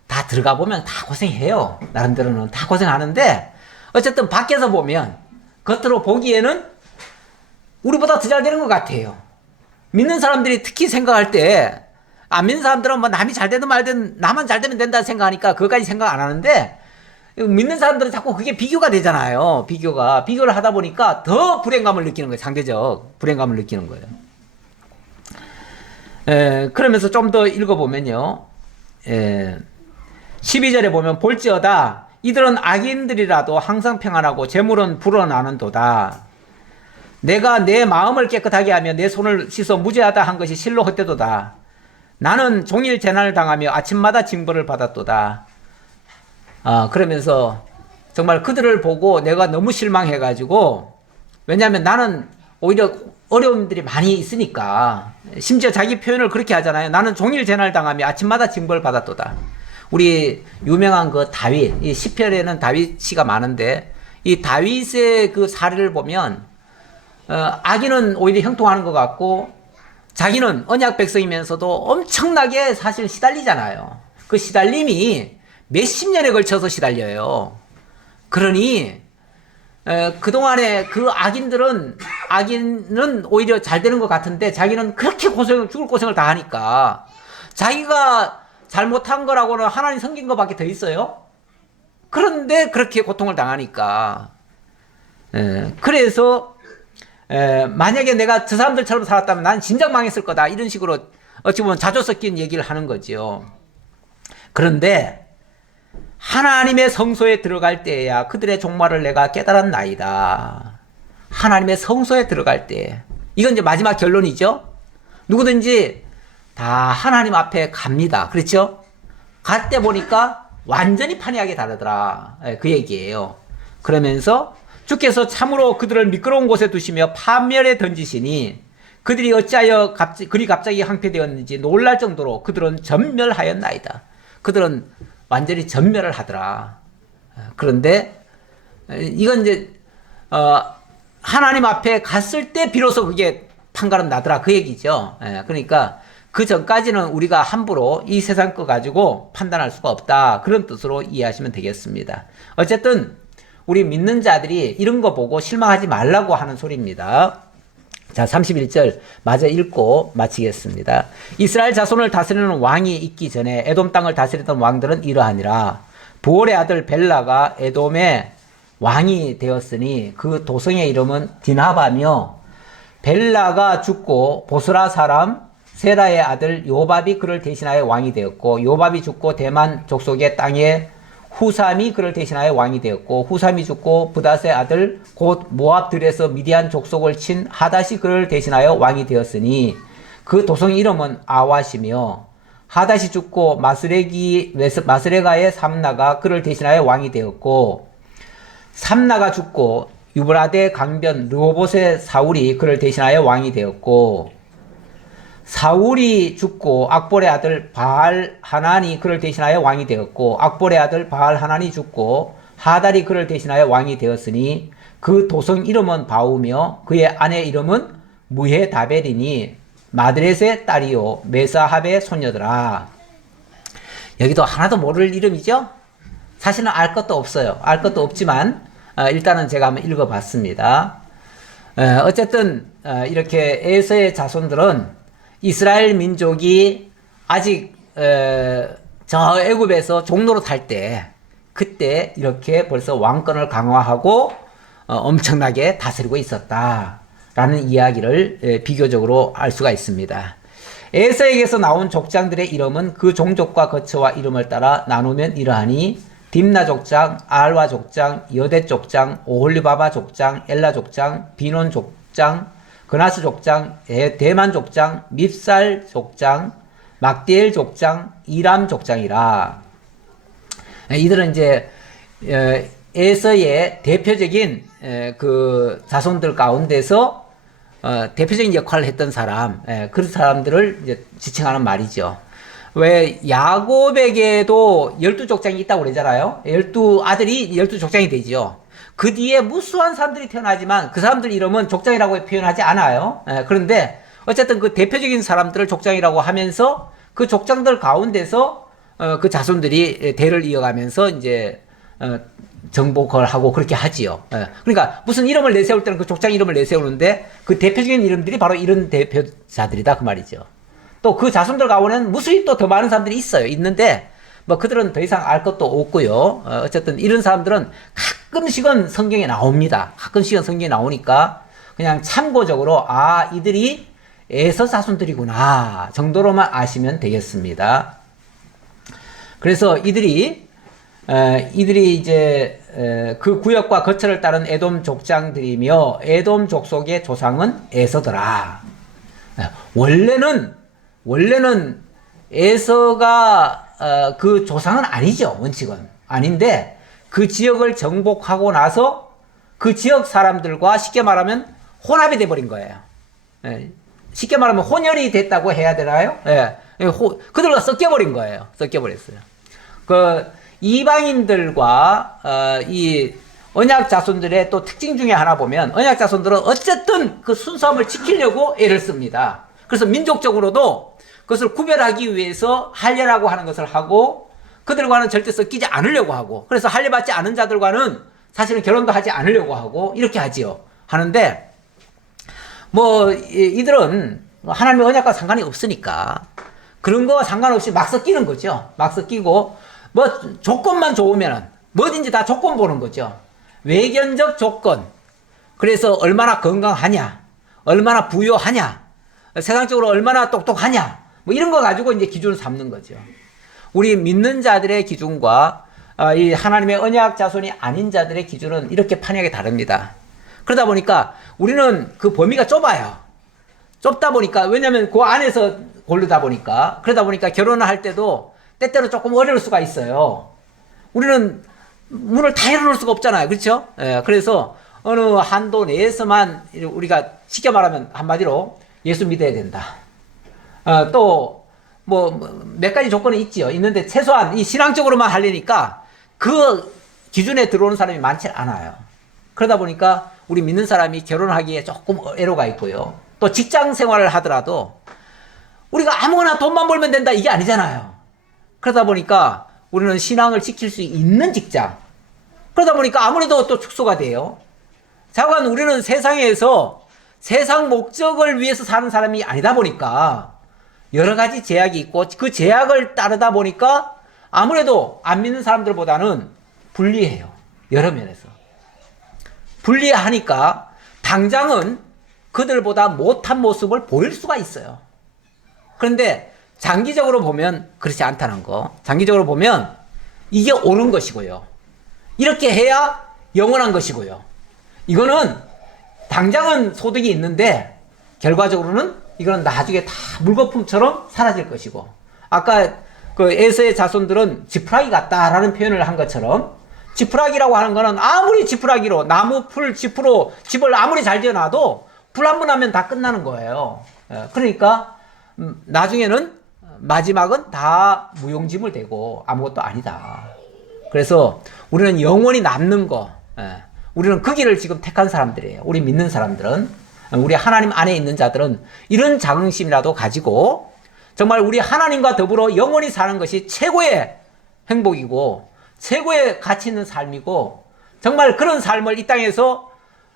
다 들어가 보면 다 고생해요. 나름대로는 다 고생하는데 어쨌든 밖에서 보면 겉으로 보기에는 우리보다 더 잘 되는 것 같아요. 믿는 사람들이 특히 생각할 때 안 믿는 사람들은 뭐 남이 잘 되든 말든 나만 잘 되면 된다 생각하니까 그것까지 생각 안 하는데 믿는 사람들은 자꾸 그게 비교가 되잖아요. 비교를 하다 보니까 더 불행감을 느끼는 거예요. 상대적 불행감을 느끼는 거예요. 그러면서 좀 더 읽어보면요. 12절에 보면 볼지어다 이들은 악인들이라도 항상 평안하고 재물은 불어나는도다. 내가 내 마음을 깨끗하게 하며 내 손을 씻어 무죄하다 한 것이 실로 헛되도다. 나는 종일 재난을 당하며 아침마다 징벌을 받았도다. 그러면서 정말 그들을 보고 내가 너무 실망해가지고, 왜냐하면 나는 오히려 어려움들이 많이 있으니까, 심지어 자기 표현을 그렇게 하잖아요. 나는 종일 재난을 당하며 아침마다 징벌을 받았도다. 우리 유명한 그 다윗, 이 시편에는 다윗시가 많은데 이 다윗의 그 사례를 보면 악인은 오히려 형통하는 것 같고 자기는 언약 백성이면서도 엄청나게 사실 시달리잖아요. 그 시달림이 몇십 년에 걸쳐서 시달려요. 그러니 그동안에 그 악인은 오히려 잘 되는 것 같은데 자기는 그렇게 죽을 고생을 다 하니까 자기가 잘못한 거라고는 하나님 섬긴 것밖에 더 있어요. 그런데 그렇게 고통을 당하니까 그래서 만약에 내가 저 사람들처럼 살았다면 난 진작 망했을 거다 이런 식으로 어찌 보면 자조 섞인 얘기를 하는 거죠. 그런데 하나님의 성소에 들어갈 때야 그들의 종말을 내가 깨달았나이다. 하나님의 성소에 들어갈 때 이건 이제 마지막 결론이죠. 누구든지 다 하나님 앞에 갑니다. 그렇죠? 갈 때 보니까 완전히 판이하게 다르더라. 그 얘기예요. 그러면서 주께서 참으로 그들을 미끄러운 곳에 두시며 파멸에 던지시니 그들이 어찌하여 그리 갑자기 항폐되었는지 놀랄 정도로 그들은 전멸하였나이다. 그들은 완전히 전멸을 하더라. 그런데 이건 이제 하나님 앞에 갔을 때 비로소 그게 판가름 나더라 그 얘기죠. 그러니까 그 전까지는 우리가 함부로 이 세상 거 가지고 판단할 수가 없다. 그런 뜻으로 이해하시면 되겠습니다. 어쨌든 우리 믿는 자들이 이런 거 보고 실망하지 말라고 하는 소리입니다. 자, 31절 마저 읽고 마치겠습니다. 이스라엘 자손을 다스리는 왕이 있기 전에 에돔 땅을 다스리던 왕들은 이러하니라. 부올의 아들 벨라가 에돔의 왕이 되었으니 그 도성의 이름은 디나바며 벨라가 죽고 보스라 사람 세라의 아들 요밥이 그를 대신하여 왕이 되었고 요밥이 죽고 대만 족속의 땅에 후삼이 그를 대신하여 왕이 되었고 후삼이 죽고 부닷의 아들 곧 모압들에서 미디안 족속을 친 하닷이 그를 대신하여 왕이 되었으니 그 도성 이름은 아왓이며 하닷이 죽고 마스레가의 삼나가 그를 대신하여 왕이 되었고 삼나가 죽고 유브라데 강변 르호봇의 사울이 그를 대신하여 왕이 되었고 사울이 죽고 악볼의 아들 바알 하난이 그를 대신하여 왕이 되었고 악볼의 아들 바알 하난이 죽고 하달이 그를 대신하여 왕이 되었으니 그 도성 이름은 바우며 그의 아내 이름은 무헤다벨이니 마드렛의 딸이요 메사합의 손녀더라. 여기도 하나도 모를 이름이죠. 사실은 알 것도 없어요. 알 것도 없지만 일단은 제가 한번 읽어봤습니다. 어쨌든 이렇게 에서의 자손들은 이스라엘 민족이 아직 저 애굽에서 종로로 탈 때 그때 이렇게 벌써 왕권을 강화하고 엄청나게 다스리고 있었다라는 이야기를 비교적으로 알 수가 있습니다. 에서에게서 나온 족장들의 이름은 그 종족과 거처와 이름을 따라 나누면 이러하니 딥나 족장, 알와 족장, 여대 족장, 오홀리바바 족장, 엘라 족장, 비논 족장, 그나스 족장, 대만 족장, 밉살 족장, 막디엘 족장, 이람 족장이라. 이들은 이제 에서의 대표적인 그 자손들 가운데서 대표적인 역할을 했던 사람, 그런 사람들을 이제 지칭하는 말이죠. 왜 야곱에게도 12족장이 있다고 그러잖아요. 12아들이 12족장이 되죠. 그 뒤에 무수한 사람들이 태어나지만 그 사람들 이름은 족장이라고 표현하지 않아요. 그런데 어쨌든 그 대표적인 사람들을 족장이라고 하면서 그 족장들 가운데서 그 자손들이 대를 이어가면서 이제 정복을 하고 그렇게 하지요. 그러니까 무슨 이름을 내세울 때는 그 족장 이름을 내세우는데 그 대표적인 이름들이 바로 이런 대표자들이다 그 말이죠. 또 그 자손들 가운데는 무수히 또 더 많은 사람들이 있어요. 있는데 뭐 그들은 더 이상 알 것도 없고요. 어쨌든 이런 사람들은 가끔씩은 성경에 나옵니다. 가끔씩은 성경에 나오니까 그냥 참고적으로 이들이 에서 자손들이구나 정도로만 아시면 되겠습니다. 그래서 이들이 이제 그 구역과 거처를 따른 에돔 족장들이며 에돔 족속의 조상은 에서더라. 원래는 에서가 그 조상은 아니죠. 원칙은 아닌데 그 지역을 정복하고 나서 그 지역 사람들과 쉽게 말하면 혼합이 돼버린 거예요. 쉽게 말하면 혼혈이 됐다고 해야 되나요? 그들과 섞여버린 거예요. 섞여버렸어요. 그 이방인들과 이 언약 자손들의 또 특징 중에 하나 보면 언약 자손들은 어쨌든 그 순수함을 지키려고 애를 씁니다. 그래서 민족적으로도 그것을 구별하기 위해서 할례라고 하는 것을 하고 그들과는 절대 섞이지 않으려고 하고 그래서 할례 받지 않은 자들과는 사실은 결혼도 하지 않으려고 하고 이렇게 하지요. 하는데 뭐 이들은 하나님의 언약과 상관이 없으니까 그런 거와 상관없이 막 섞이는 거죠. 막 섞이고 뭐 조건만 좋으면은 뭐든지 다 조건 보는 거죠. 외견적 조건. 그래서 얼마나 건강하냐, 얼마나 부유하냐, 세상적으로 얼마나 똑똑하냐, 뭐 이런 거 가지고 이제 기준을 삼는 거죠. 우리 믿는 자들의 기준과 이 하나님의 언약 자손이 아닌 자들의 기준은 이렇게 판이하게 다릅니다. 그러다 보니까 우리는 그 범위가 좁아요. 좁다 보니까 왜냐하면 그 안에서 고르다 보니까 그러다 보니까 결혼을 할 때도 때때로 조금 어려울 수가 있어요. 우리는 문을 다 열어놓을 수가 없잖아요. 그렇죠? 그래서 어느 한도 내에서만 우리가 쉽게 말하면 한마디로 예수 믿어야 된다. 또 뭐 몇 가지 조건이 있지요. 있는데 최소한 이 신앙적으로만 하려니까 그 기준에 들어오는 사람이 많지 않아요. 그러다 보니까 우리 믿는 사람이 결혼하기에 조금 애로가 있고요. 또 직장 생활을 하더라도 우리가 아무거나 돈만 벌면 된다 이게 아니잖아요. 그러다 보니까 우리는 신앙을 지킬 수 있는 직장. 그러다 보니까 아무래도 또 축소가 돼요. 자관 우리는 세상에서 세상 목적을 위해서 사는 사람이 아니다 보니까 여러 가지 제약이 있고 그 제약을 따르다 보니까 아무래도 안 믿는 사람들보다는 불리해요. 여러 면에서. 불리하니까 당장은 그들보다 못한 모습을 보일 수가 있어요. 그런데 장기적으로 보면 그렇지 않다는 거. 장기적으로 보면 이게 옳은 것이고요. 이렇게 해야 영원한 것이고요. 이거는 당장은 소득이 있는데 결과적으로는 이거는 나중에 다 물거품처럼 사라질 것이고 아까 그 에서의 자손들은 지푸라기 같다라는 표현을 한 것처럼 지푸라기라고 하는 거는 아무리 지푸라기로 나무, 풀, 지푸로 집을 아무리 잘 지어놔도 불 한 번 하면 다 끝나는 거예요. 그러니까 나중에는 마지막은 다 무용지물 되고 아무것도 아니다. 그래서 우리는 영원히 남는 거, 우리는 그 길을 지금 택한 사람들이에요. 우리 믿는 사람들은, 우리 하나님 안에 있는 자들은 이런 자긍심이라도 가지고 정말 우리 하나님과 더불어 영원히 사는 것이 최고의 행복이고 최고의 가치 있는 삶이고 정말 그런 삶을 이 땅에서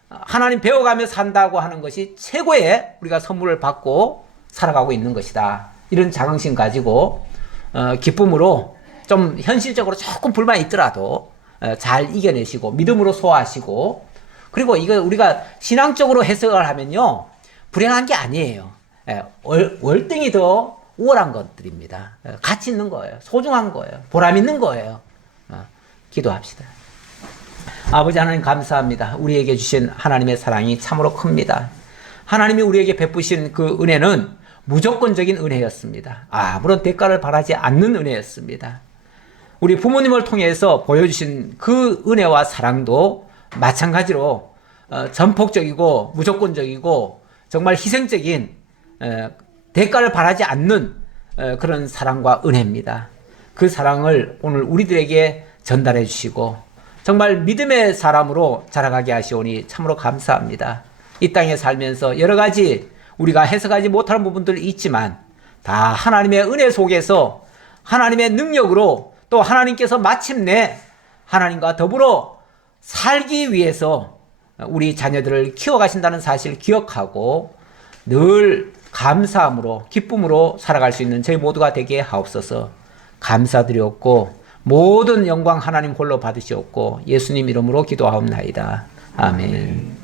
하나님 배워가며 산다고 하는 것이 최고의 우리가 선물을 받고 살아가고 있는 것이다. 이런 자긍심 가지고 기쁨으로 좀 현실적으로 조금 불만이 있더라도 잘 이겨내시고 믿음으로 소화하시고 그리고 이거 우리가 신앙적으로 해석을 하면요 불행한 게 아니에요. 월등히 더 우월한 것들입니다. 가치 있는 거예요. 소중한 거예요. 보람 있는 거예요. 기도합시다. 아버지 하나님 감사합니다. 우리에게 주신 하나님의 사랑이 참으로 큽니다. 하나님이 우리에게 베푸신 그 은혜는 무조건적인 은혜였습니다. 아무런 대가를 바라지 않는 은혜였습니다. 우리 부모님을 통해서 보여주신 그 은혜와 사랑도 마찬가지로 전폭적이고 무조건적이고 정말 희생적인 대가를 바라지 않는 그런 사랑과 은혜입니다. 그 사랑을 오늘 우리들에게 전달해 주시고 정말 믿음의 사람으로 자라가게 하시오니 참으로 감사합니다. 이 땅에 살면서 여러 가지 우리가 해석하지 못하는 부분들이 있지만 다 하나님의 은혜 속에서 하나님의 능력으로 또 하나님께서 마침내 하나님과 더불어 살기 위해서 우리 자녀들을 키워가신다는 사실을 기억하고 늘 감사함으로 기쁨으로 살아갈 수 있는 저희 모두가 되게 하옵소서. 감사드렸고 모든 영광 하나님 홀로 받으시옵고 예수님 이름으로 기도하옵나이다. 아멘.